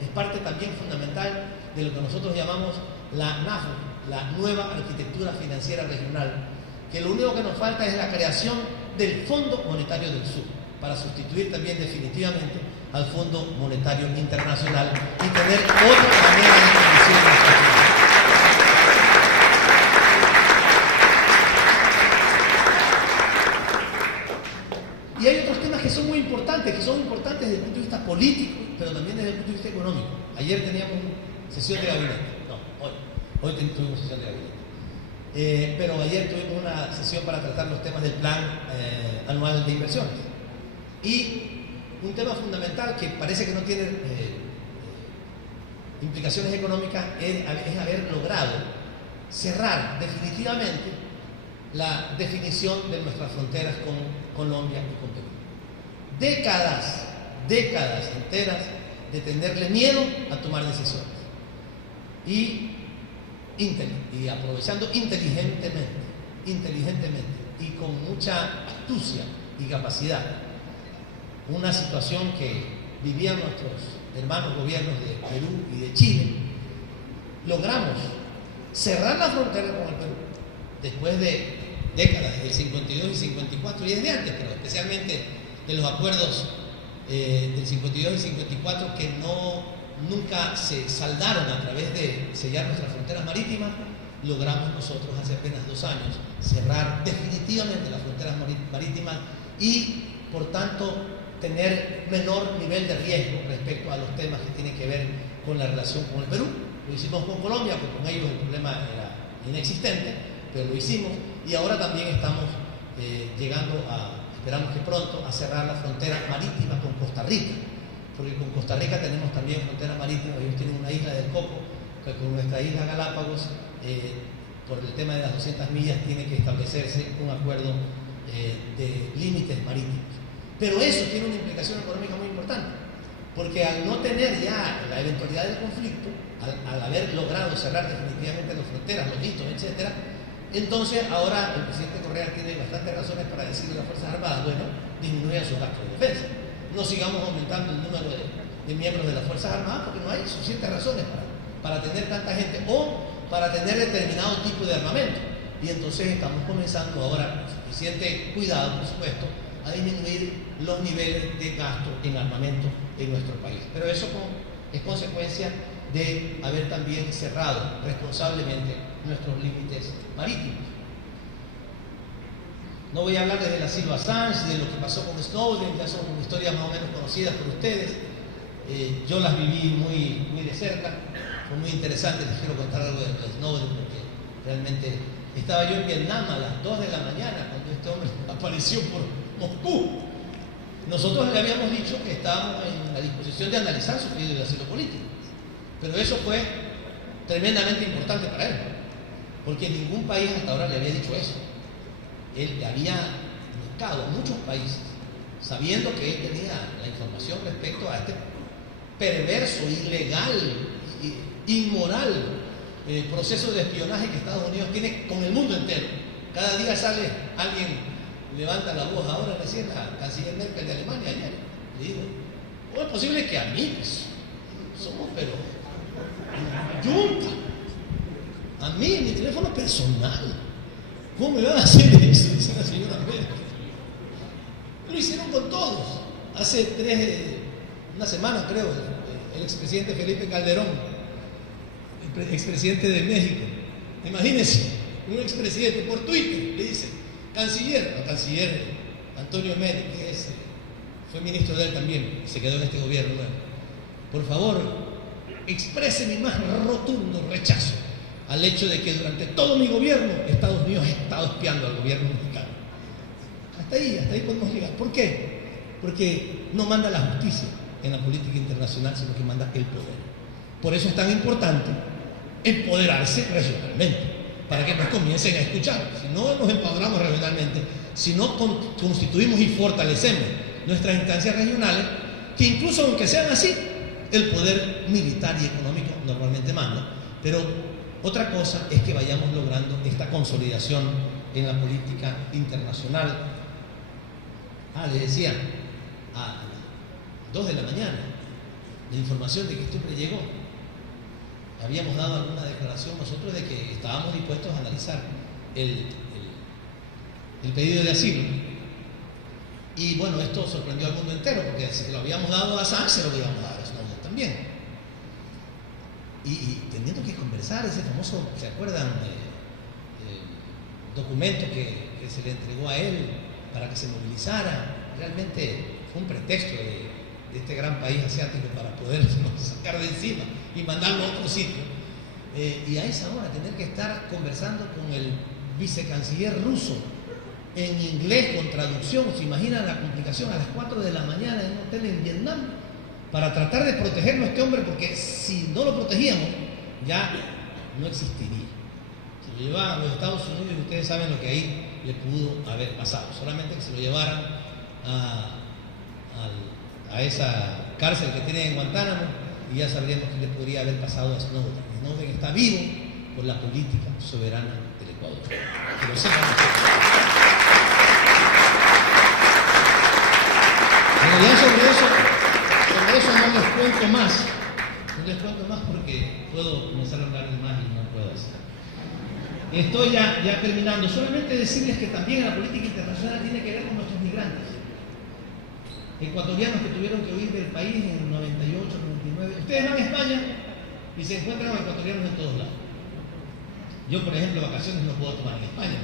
es parte también fundamental de lo que nosotros llamamos la NAFO, la nueva arquitectura financiera regional, que lo único que nos falta es la creación del Fondo Monetario del Sur, para sustituir también definitivamente al Fondo Monetario Internacional y tener otra manera de conducir nuestra vida. Y hay otros temas que son muy importantes, desde el punto de vista político, pero también desde el punto de vista económico. Ayer teníamos sesión de gabinete, hoy tuvimos sesión de gabinete. Pero ayer tuvimos una sesión para tratar los temas del plan anual de inversiones. Y un tema fundamental que parece que no tiene implicaciones económicas es haber logrado cerrar definitivamente la definición de nuestras fronteras con Colombia y con Perú. Décadas enteras de tenerle miedo a tomar decisiones. Y aprovechando inteligentemente y con mucha astucia y capacidad una situación que vivían nuestros hermanos gobiernos de Perú y de Chile, logramos cerrar la frontera con el Perú después de décadas, desde el 52 y 54 y desde antes, pero especialmente de los acuerdos del 52 y 54 que nunca se saldaron a través de sellar nuestras fronteras marítimas. Logramos nosotros hace apenas 2 años cerrar definitivamente las fronteras marítimas y por tanto tener menor nivel de riesgo respecto a los temas que tienen que ver con la relación con el Perú. Lo hicimos con Colombia, porque con ellos el problema era inexistente, pero lo hicimos y ahora también estamos esperamos que pronto, a cerrar la frontera marítima con Costa Rica, porque con Costa Rica tenemos también frontera marítima. Ellos tienen una isla del Coco, que con nuestra isla Galápagos, por el tema de las 200 millas, tiene que establecerse un acuerdo de límites marítimos. Pero eso tiene una implicación económica muy importante, porque al no tener ya la eventualidad del conflicto, al haber logrado cerrar definitivamente las fronteras, los hitos, etc., entonces ahora el presidente Correa tiene bastantes razones para decirle a las Fuerzas Armadas, bueno, disminuyan sus gastos de defensa. No sigamos aumentando el número de miembros de las Fuerzas Armadas porque no hay suficientes razones para tener tanta gente o para tener determinado tipo de armamento. Y entonces estamos comenzando ahora, con suficiente cuidado, por supuesto, a disminuir los niveles de gasto en armamento en nuestro país. Pero eso es consecuencia de haber también cerrado responsablemente nuestros límites marítimos. No voy a hablar desde la Silva Assange, de lo que pasó con Snowden, ya son historias más o menos conocidas por ustedes. Yo las viví muy de cerca, fue muy interesante. Les quiero contar algo de Snowden, porque realmente estaba yo en Vietnam a las 2 de la mañana cuando este hombre apareció por Moscú. Nosotros le habíamos dicho que estábamos en la disposición de analizar su pedido de asilo político, pero eso fue tremendamente importante para él, porque ningún país hasta ahora le había dicho eso. Él había buscado a muchos países, sabiendo que él tenía la información respecto a este perverso, ilegal, inmoral proceso de espionaje que Estados Unidos tiene con el mundo entero. Cada día sale alguien, levanta la voz. Ahora recién la canciller Merkel de Alemania, ayer, le digo, ¿cómo es posible que amigos somos, pero yunta? A mí, en mi teléfono personal, ¿cómo me van a hacer eso? Dice la señora Merkel. Lo hicieron con todos. Hace una semana creo, el expresidente Felipe Calderón, el expresidente de México, imagínense, un expresidente por Twitter le dice, canciller Antonio Mérez, que fue ministro de él también, se quedó en este gobierno nuevo, por favor, exprese mi más rotundo rechazo al hecho de que durante todo mi gobierno Estados Unidos ha estado espiando al gobierno mexicano. Hasta ahí podemos llegar. ¿Por qué? Porque no manda la justicia en la política internacional, sino que manda el poder. Por eso es tan importante empoderarse regionalmente, para que nos comiencen a escuchar. Si no nos empoderamos regionalmente, si no constituimos y fortalecemos nuestras instancias regionales, que incluso aunque sean así, el poder militar y económico normalmente manda, pero otra cosa es que vayamos logrando esta consolidación en la política internacional. Les decía, a 2 de la mañana, la información de que este hombre llegó. Habíamos dado alguna declaración nosotros de que estábamos dispuestos a analizar el pedido de asilo. Y bueno, esto sorprendió al mundo entero, porque si lo habíamos dado a Assange, se lo habíamos dado a Snowden también. Y teniendo que conversar, ese famoso, ¿se acuerdan? Documento que se le entregó a él para que se movilizara, realmente fue un pretexto de este gran país asiático para podernos sacar de encima y mandarlo a otro sitio. Y a esa hora tener que estar conversando con el vicecanciller ruso en inglés con traducción. ¿Se imaginan la complicación? A las 4 de la mañana en un hotel en Vietnam, para tratar de protegerlo a este hombre, porque si no lo protegíamos ya no existiría. Se lo llevaban a los Estados Unidos y ustedes saben lo que ahí le pudo haber pasado. Solamente que se lo llevaran a esa cárcel que tienen en Guantánamo y ya sabríamos qué le podría haber pasado a Snowden. Snowden está vivo por la política soberana del Ecuador. Pero sepan sobre eso no les cuento más. No les cuento más porque puedo comenzar a hablar de más y no puedo hacer. Estoy ya terminando. Solamente decirles que también la política internacional tiene que ver con nuestros migrantes. Ecuatorianos que tuvieron que huir del país en el 98, 99. Ustedes van a España y se encuentran a ecuatorianos en todos lados. Yo, por ejemplo, vacaciones no puedo tomar en España.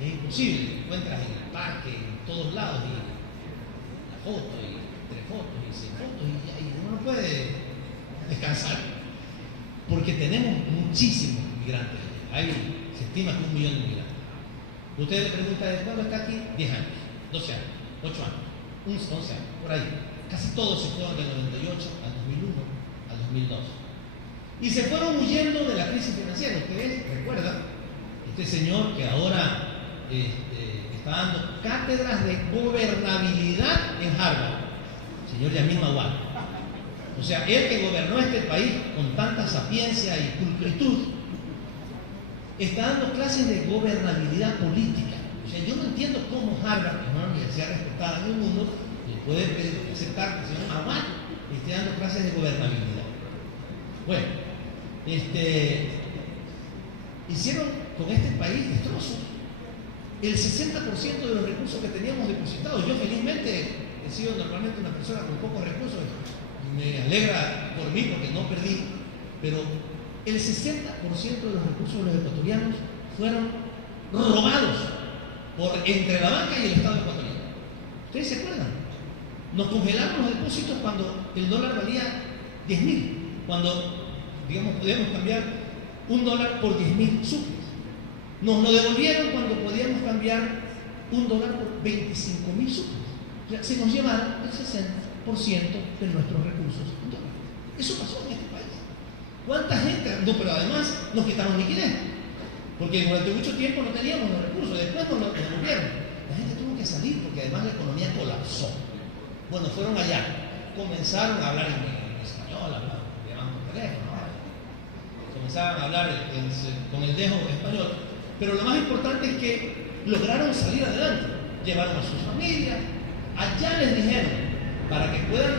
Es imposible. Te encuentras en el parque, en todos lados, y la foto, y 3 fotos, y 6 fotos, y uno no puede descansar. Porque tenemos muchísimos migrantes. Se estima que 1 millón de migrantes. Usted le pregunta, ¿de cuándo está aquí? 10 años, 12 años, 8 años. 11 años, por ahí. Casi todos se fueron del 98 al 2001, al 2002. Y se fueron huyendo de la crisis financiera. Ustedes recuerdan, este señor que ahora está dando cátedras de gobernabilidad en Harvard, el señor Yamin Mawad. O sea, él que gobernó este país con tanta sapiencia y pulcritud, está dando clases de gobernabilidad política. O sea, yo no entiendo cómo Harvard, que es una universidad respetada en el mundo, le puede aceptar que el señor Mawad esté dando clases de gobernabilidad. Bueno, hicieron con este país destrozos. El 60% de los recursos que teníamos depositados. Yo felizmente he sido normalmente una persona con pocos recursos. Me alegra por mí porque no perdí, pero el 60% de los recursos de los ecuatorianos fueron robados entre la banca y el Estado ecuatoriano. ¿Ustedes se acuerdan? Nos congelaron los depósitos cuando el dólar valía 10.000, cuando, digamos, podíamos cambiar $1 por 10.000 sucres. Nos lo devolvieron cuando podíamos cambiar $1 por 25.000 sucres. O sea, se nos llevaron el 60% de nuestros recursos en dólares. Eso pasó en este país. ¿Cuánta gente? No, pero además nos quitaron liquidez. Porque durante mucho tiempo no teníamos los recursos, después nos lo devolvieron. La gente tuvo que salir porque además la economía colapsó. Bueno, fueron allá, comenzaron a hablar en español, llamaban por teléfono, comenzaron a hablar con el dejo español, pero lo más importante es que lograron salir adelante, llevaron a sus familias, allá les dijeron, para que puedan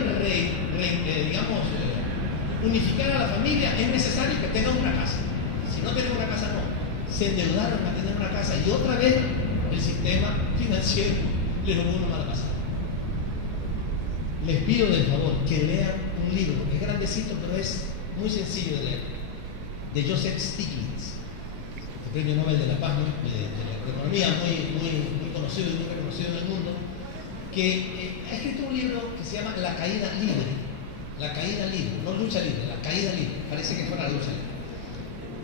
unificar a la familia es necesario que tengan una casa. Si no tienen una casa, no. Se endeudaron para tener una casa y otra vez el sistema financiero les jugó una mala pasada. Les pido de favor que lean un libro, que es grandecito, pero es muy sencillo de leer, de Joseph Stiglitz, el premio Nobel de la Paz, de economía, muy conocido y muy reconocido en el mundo, que ha escrito un libro que se llama La Caída Libre. La Caída Libre, no lucha libre, la caída libre, parece que fuera la lucha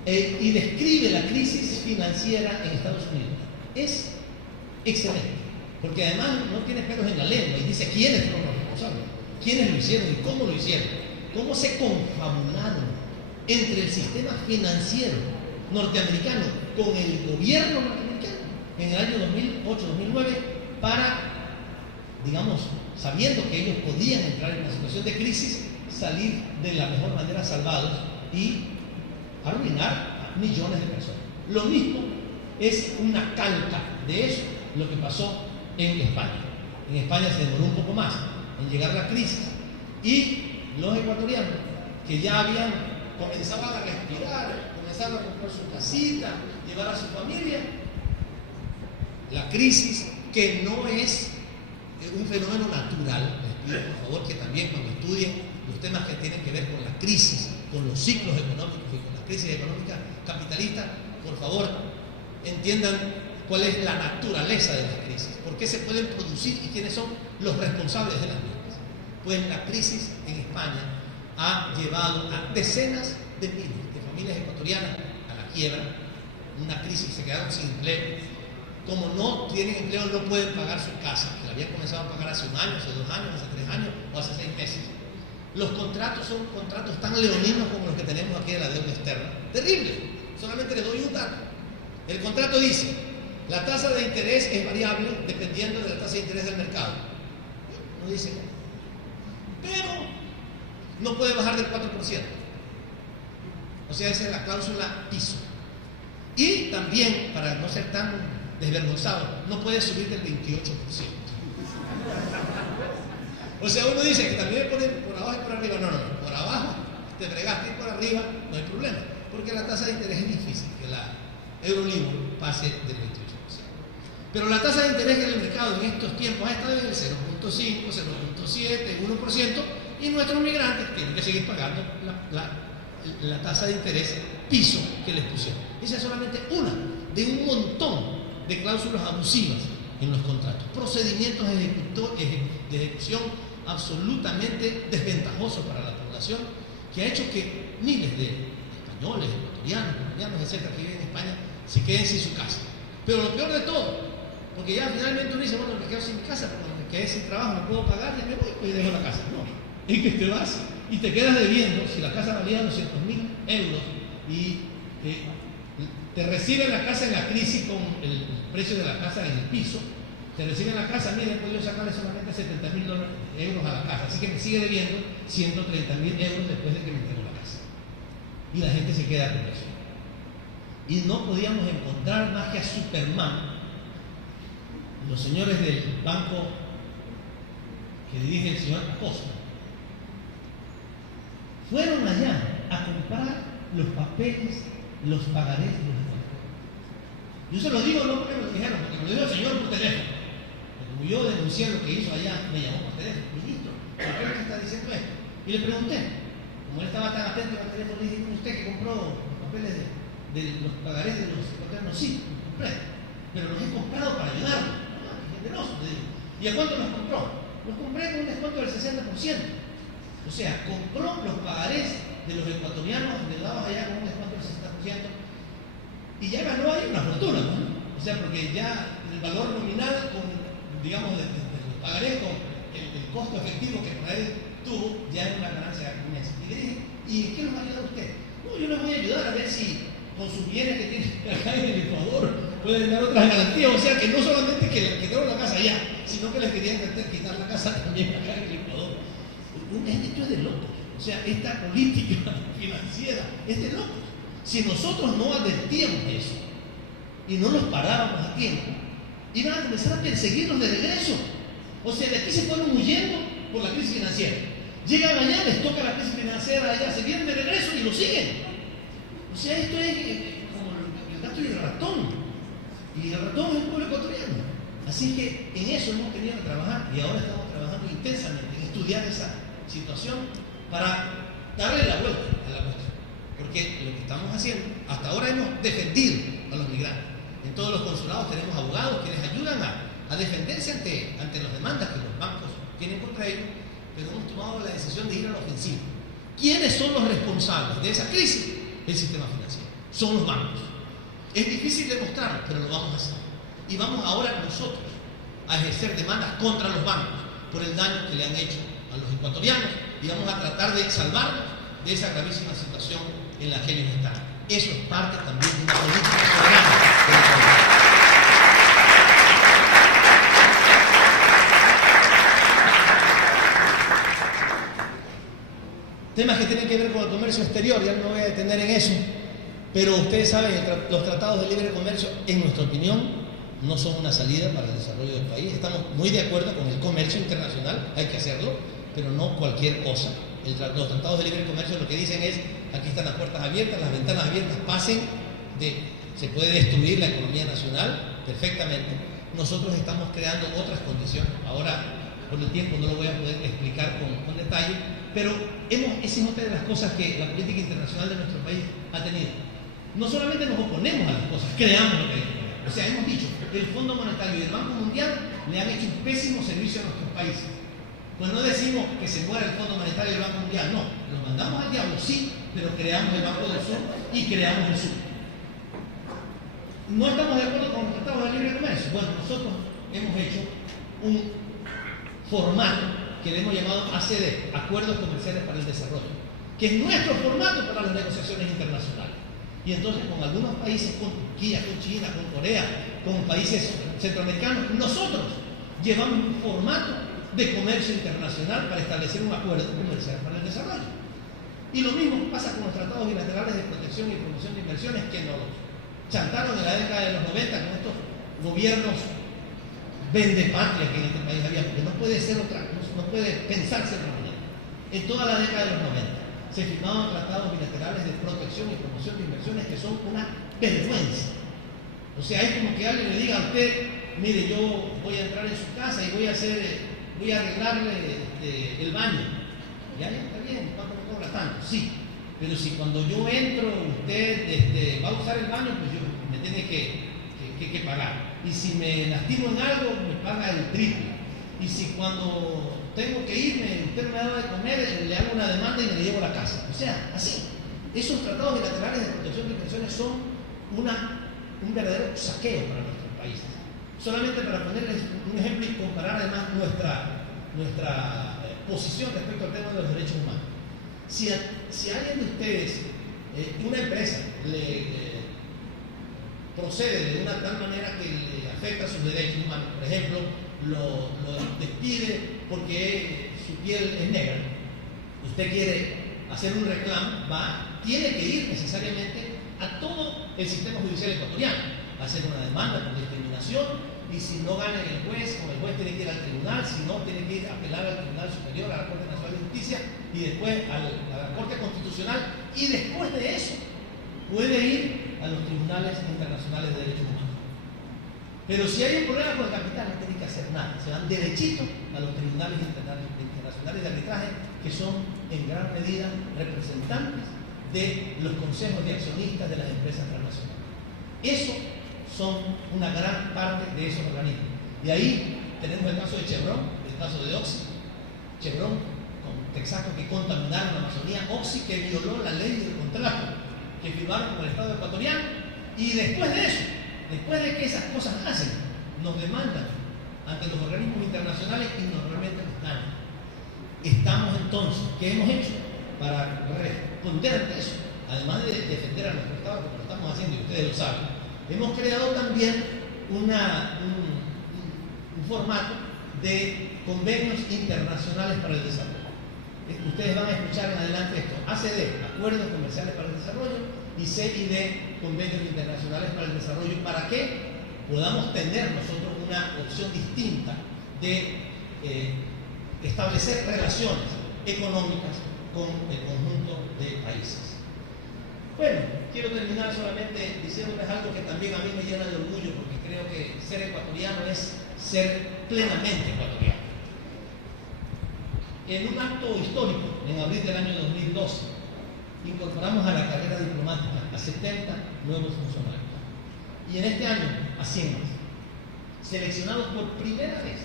libre. Y describe la crisis financiera en Estados Unidos. Es excelente, porque además no tiene pelos en la lengua y dice quiénes fueron los responsables, quiénes lo hicieron y cómo lo hicieron, cómo se confabularon entre el sistema financiero norteamericano con el gobierno norteamericano en el año 2008-2009 para, digamos, sabiendo que ellos podían entrar en una situación de crisis, salir de la mejor manera salvados y arruinar a millones de personas. Lo mismo es una calca de eso, lo que pasó en España. En España se demoró un poco más en llegar la crisis y los ecuatorianos que ya comenzaban a respirar, comenzaban a comprar su casita, llevar a su familia, la crisis, que no es un fenómeno natural, les pido por favor que también cuando estudien los temas que tienen que ver con la crisis, con los ciclos económicos y con la crisis económica capitalista, por favor entiendan cuál es la naturaleza de las crisis, por qué se pueden producir y quiénes son los responsables de las mismas. Pues la crisis en España ha llevado a decenas de miles de familias ecuatorianas a la quiebra, una crisis, se quedaron sin empleo. Como no tienen empleo, no pueden pagar su casa, que la habían comenzado a pagar hace un año, hace 2 años, hace 3 años o hace 6 meses. Los contratos son contratos tan leoninos como los que tenemos aquí de la deuda externa. Terrible. Solamente les doy un dato. El contrato dice, la tasa de interés es variable dependiendo de la tasa de interés del mercado. No dice nada. Pero no puede bajar del 4%. O sea, esa es la cláusula piso. Y también, para no ser tan desvergonzado, no puede subir del 28%. O sea, uno dice que también ponen por abajo y por arriba. No, por abajo te fregaste y por arriba no hay problema, porque la tasa de interés es difícil que la Eurolibor pase del 28%. Pero la tasa de interés en el mercado en estos tiempos ha estado en el 0.5, 0.7, 1%, y nuestros migrantes tienen que seguir pagando la tasa de interés piso que les pusieron. Esa es solamente una de un montón de cláusulas abusivas en los contratos, procedimientos de ejecución absolutamente desventajosos para la población, que ha hecho que miles de españoles, ecuatorianos, colombianos, etcétera, que viven en España, se queden sin su casa. Pero lo peor de todo, porque ya finalmente uno dice, bueno, me quedo sin casa, porque me quedé sin trabajo, no puedo pagar, ya me voy, pues, y dejo la casa. No, es que te vas y te quedas debiendo. Si la casa valía 200.000 euros y te reciben la casa en la crisis con el precio de la casa en el piso, te reciben la casa, mire, he podido sacarle solamente 70.000 euros a la casa, así que me sigue debiendo 130.000 euros después de que me entregó la casa. Y la gente se queda con eso. Y no podíamos encontrar más que a Superman, los señores del banco que dirige el señor Acosta, fueron allá a comprar los papeles, los pagarés de los bancos. Yo se lo digo no porque me lo dijeron, porque me lo dijo el señor por teléfono. Como yo denuncié lo que hizo allá, me llamó por teléfono, ministro, ¿por qué está diciendo esto? Y le pregunté, como él estaba tan atento al teléfono, le dije, usted que compró los papeles de los pagarés de los ecuatorianos, sí, los compré, pero los he comprado para ayudarlos. Generoso, le digo. ¿Y a cuánto los compró? Los compré con un descuento del 60%. O sea, compró los pagarés de los ecuatorianos endeudados allá con un descuento del 60%, y ya ganó ahí una fortuna, ¿no? O sea, porque ya el valor nominal, con, digamos, de los pagarés, con el costo efectivo que para él tuvo, ya era una ganancia inmensa. Y le dije, ¿y qué nos va a ayudar usted? No, yo les voy a ayudar a ver si con sus bienes que tienen acá en el Ecuador pueden dar otras garantías. O sea, que no solamente que les quitaron la casa allá, sino que les querían quitar la casa también acá en el Ecuador. Esto es de locos. O sea, esta política financiera es de locos. Si nosotros no advertíamos eso y no los parábamos a tiempo, iban a comenzar a perseguirnos de regreso. O sea, de aquí se fueron huyendo por la crisis financiera. Llegan allá, les toca la crisis financiera allá, se vienen de regreso y lo siguen. O sea, esto es como el gato y el ratón. Y el ratón es el pueblo ecuatoriano. Así que en eso hemos tenido que trabajar, y ahora estamos trabajando intensamente en estudiar esa situación para darle la vuelta a la cuestión. Porque lo que estamos haciendo, hasta ahora hemos defendido a los migrantes. En todos los consulados tenemos abogados que les ayudan a defenderse ante las demandas que los bancos tienen contra ellos, pero hemos tomado la decisión de ir a la ofensiva. ¿Quiénes son los responsables de esa crisis? El sistema financiero. Son los bancos. Es difícil demostrarlo, pero lo vamos a hacer. Y vamos ahora nosotros a ejercer demandas contra los bancos por el daño que le han hecho a los ecuatorianos, y vamos a tratar de salvarnos de esa gravísima situación en la que ellos están. Eso es parte también de una política soberana del país. Temas que tienen que ver con el comercio exterior, ya no me voy a detener en eso, pero ustedes saben, los tratados de libre comercio, en nuestra opinión, no son una salida para el desarrollo del país. Estamos muy de acuerdo con el comercio internacional, hay que hacerlo, pero no cualquier cosa. Los tratados de libre comercio lo que dicen es, aquí están las puertas abiertas, las ventanas abiertas, se puede destruir la economía nacional perfectamente. Nosotros estamos creando otras condiciones. Ahora, por el tiempo no lo voy a poder explicar con detalle, pero esa es otra de las cosas que la política internacional de nuestro país ha tenido. No solamente nos oponemos a las cosas, creamos lo que hay. O sea, hemos dicho que el Fondo Monetario y el Banco Mundial le han hecho un pésimo servicio a nuestros países. Pues no decimos que se muera el Fondo Monetario y el Banco Mundial, no. Los mandamos al diablo, sí, pero creamos el Banco del Sur y creamos el Sur. No estamos de acuerdo con los tratados de libre comercio. Bueno, nosotros hemos hecho un formato que le hemos llamado ACD, Acuerdos Comerciales para el Desarrollo, que es nuestro formato para las negociaciones internacionales. Y entonces con algunos países, con Turquía, con China, con Corea, con países centroamericanos, nosotros llevamos un formato de comercio internacional para establecer un acuerdo comercial para el desarrollo. Y lo mismo pasa con los tratados bilaterales de protección y promoción de inversiones que nos chantaron en la década de los 90 con estos gobiernos vendepatria que en este país había, porque no puede ser otra cosa, no puede pensarse de otra manera. En toda la década de los 90 se firmaban tratados bilaterales de protección y promoción de inversiones que son una vergüenza. O sea, es como que alguien le diga a usted, mire, yo voy a entrar en su casa y voy a arreglarle el baño. Ya está bien, ¿cuánto me cobra tanto? Sí, pero si cuando yo entro usted va a usar el baño, pues yo me tiene que pagar. Y si me lastimo en algo, me paga el triple. Y si cuando tengo que irme, usted me da de comer, le hago una demanda y me le llevo a la casa. O sea, así. Esos tratados bilaterales de protección de inversiones son un verdadero saqueo para nuestros países. Solamente para ponerles un ejemplo y comparar además nuestra posición respecto al tema de los derechos humanos. Si alguien de ustedes, una empresa, procede de una tal manera que le afecta sus derechos humanos, por ejemplo, lo despide porque su piel es negra, usted quiere hacer un reclamo, tiene que ir necesariamente a todo el sistema judicial ecuatoriano, hacer una demanda por discriminación, y si no gana el juez, o el juez tiene que ir al tribunal, si no, tiene que ir a apelar al Tribunal Superior, a la Corte Nacional de Justicia, y después a la Corte Constitucional, y después de eso puede ir a los tribunales internacionales de derechos humanos. Pero si hay un problema con el capital, no tienen que hacer nada. Se van derechito a los tribunales internacionales de arbitraje, que son en gran medida representantes de los consejos de accionistas de las empresas transnacionales. Eso son una gran parte de esos organismos. De ahí tenemos el caso de Chevron, el caso de Oxy. Chevron, con Texaco, que contaminaron la Amazonía. Oxy, que violó la ley del contrato que firmaron con el Estado ecuatoriano. Y después de eso, después de que esas cosas hacen, nos demandan ante los organismos internacionales y normalmente nos ganan. Estamos entonces, ¿qué hemos hecho para responder ante eso? Además de defender a nuestro Estado, como lo estamos haciendo y ustedes lo saben, hemos creado también un formato de convenios internacionales para el desarrollo. Ustedes van a escuchar en adelante esto: ACD, Acuerdos Comerciales para el Desarrollo, y CID, Convenios Internacionales para el Desarrollo, para que podamos tener nosotros una opción distinta de establecer relaciones económicas con el conjunto de países. Bueno, quiero terminar solamente diciéndoles algo que también a mí me llena de orgullo, porque creo que ser ecuatoriano es ser plenamente ecuatoriano. En un acto histórico, en abril del año 2012, incorporamos a la carrera diplomática a 70 nuevos funcionarios. Y en este año a 100 más, seleccionados por primera vez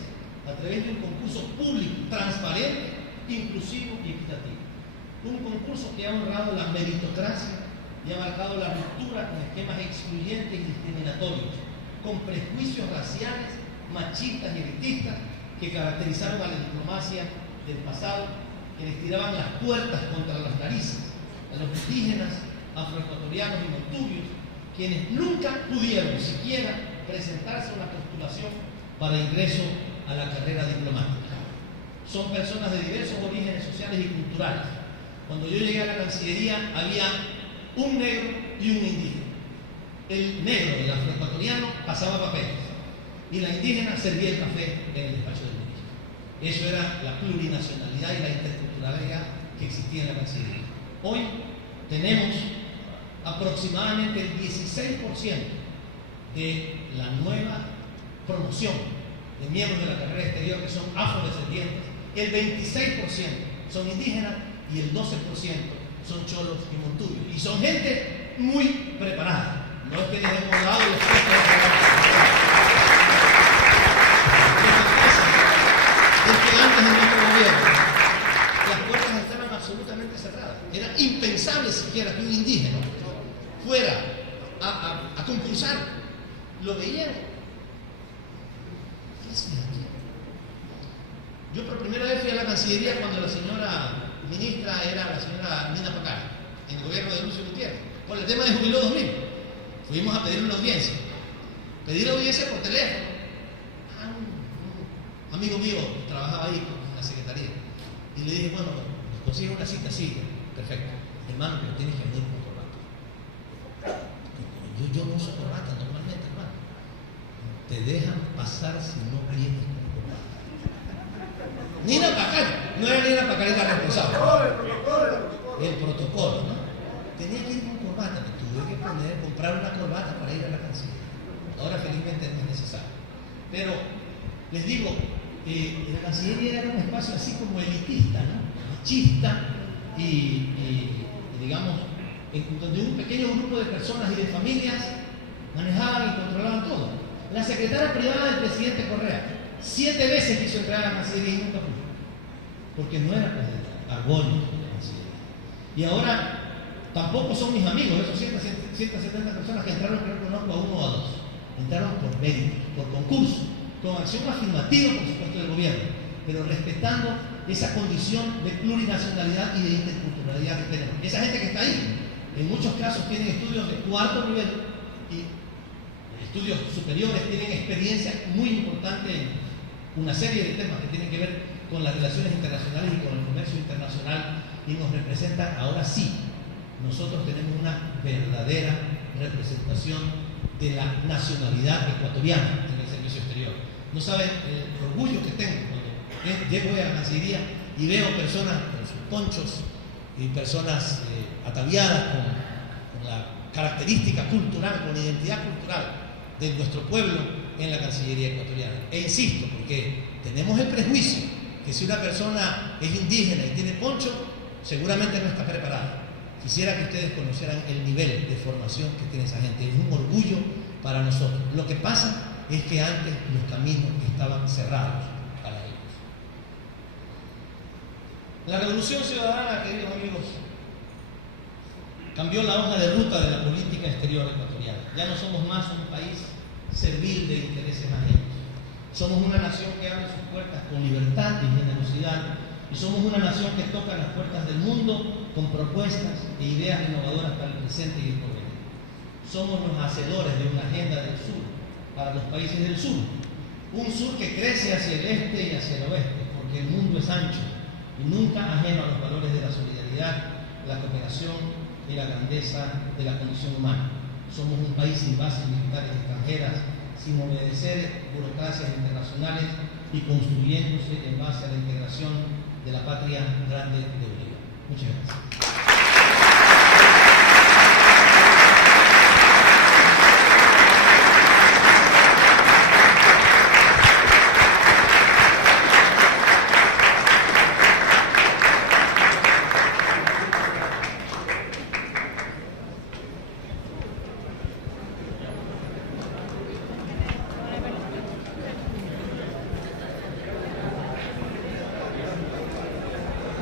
a través de un concurso público, transparente, inclusivo y equitativo. Un concurso que ha honrado la meritocracia y ha marcado la ruptura con esquemas excluyentes y discriminatorios, con prejuicios raciales, machistas y elitistas que caracterizaron a la diplomacia del pasado, que les tiraban las puertas contra las narices a los indígenas, afroecuatorianos y montubios, quienes nunca pudieron siquiera presentarse a una postulación para ingreso a la carrera diplomática. Son personas de diversos orígenes sociales y culturales. Cuando yo llegué a la Cancillería había un negro y un indígena. El negro, el afroecuatoriano, pasaba papeles y la indígena servía el café en el despacho del ministro. Eso era la plurinacionalidad y la interculturalidad que existía en la Cancillería. Hoy tenemos aproximadamente el 16% de la nueva promoción de miembros de la carrera exterior que son afrodescendientes, el 26% son indígenas y el 12% son cholos y montubios. Y son gente muy preparada. No es que les hemos dado los puestos de trabajo. Es que antes de nuestro gobierno las puertas estaban absolutamente cerradas. Era impensable siquiera que un indígena fuera a concursar. Lo veían. ¿Qué hacía aquí? Yo por primera vez fui a la Cancillería cuando la señora ministra era la señora Nina Pacari, en el gobierno de Lucio Gutiérrez, por el tema de Jubileo 2000. Fuimos a pedir una audiencia. Pedí la audiencia por teléfono. Un amigo mío trabajaba ahí en la secretaría. Y le dije, bueno, consigue una cita, sí, perfecto. Hermano, pero tienes que venir con corbata. Yo no uso corbata normalmente, hermano. Te dejan pasar si no vienes con corbata. Nina Pacari, no era Nina Pacari la responsable. El protocolo, ¿no? Tenía que ir con corbata, me tuve que comprar una corbata para ir a la Cancillería. Ahora felizmente no es necesario. Pero les digo, la Cancillería era un espacio así como elitista, ¿no? Machista y digamos, donde un pequeño grupo de personas y de familias manejaban y controlaban todo. La secretaria privada del presidente Correa 7 veces quiso entrar a la Cancillería y nunca pudo, porque no era presidente, Argollo de la Cancillería. Y ahora tampoco son mis amigos, esos 170 personas que entraron, creo que conozco a uno o a dos. Entraron por mérito, por concurso, con acción afirmativa, por supuesto, del gobierno, pero respetando esa condición de plurinacionalidad y de interculturalidad que tenemos. Esa gente que está ahí, en muchos casos tienen estudios de 4º nivel y estudios superiores, tienen experiencia muy importante en una serie de temas que tienen que ver con las relaciones internacionales y con el comercio internacional, y nos representan ahora sí. Nosotros tenemos una verdadera representación de la nacionalidad ecuatoriana en el servicio exterior. No saben el orgullo que tengo cuando llego a la Cancillería y veo personas con sus ponchos y personas ataviadas con la característica cultural, con la identidad cultural de nuestro pueblo, en la Cancillería ecuatoriana. E insisto, porque tenemos el prejuicio que si una persona es indígena y tiene poncho, seguramente no está preparada. Quisiera que ustedes conocieran el nivel de formación que tiene esa gente. Es un orgullo para nosotros. Lo que pasa es que antes los caminos estaban cerrados para ellos. La Revolución Ciudadana, queridos amigos, cambió la hoja de ruta de la política exterior ecuatoriana. Ya no somos más un país servil de intereses ajenos. Somos una nación que abre sus puertas con libertad y generosidad, y somos una nación que toca las puertas del mundo con propuestas e ideas innovadoras para el presente y el porvenir. Somos los hacedores de una agenda del sur para los países del sur, un sur que crece hacia el este y hacia el oeste, porque el mundo es ancho y nunca ajeno a los valores de la solidaridad, la cooperación y la grandeza de la condición humana. Somos un país sin bases militares extranjeras, sin obedecer burocracias internacionales y construyéndose en base a la integración de la patria grande de Bolivia. Muchas gracias.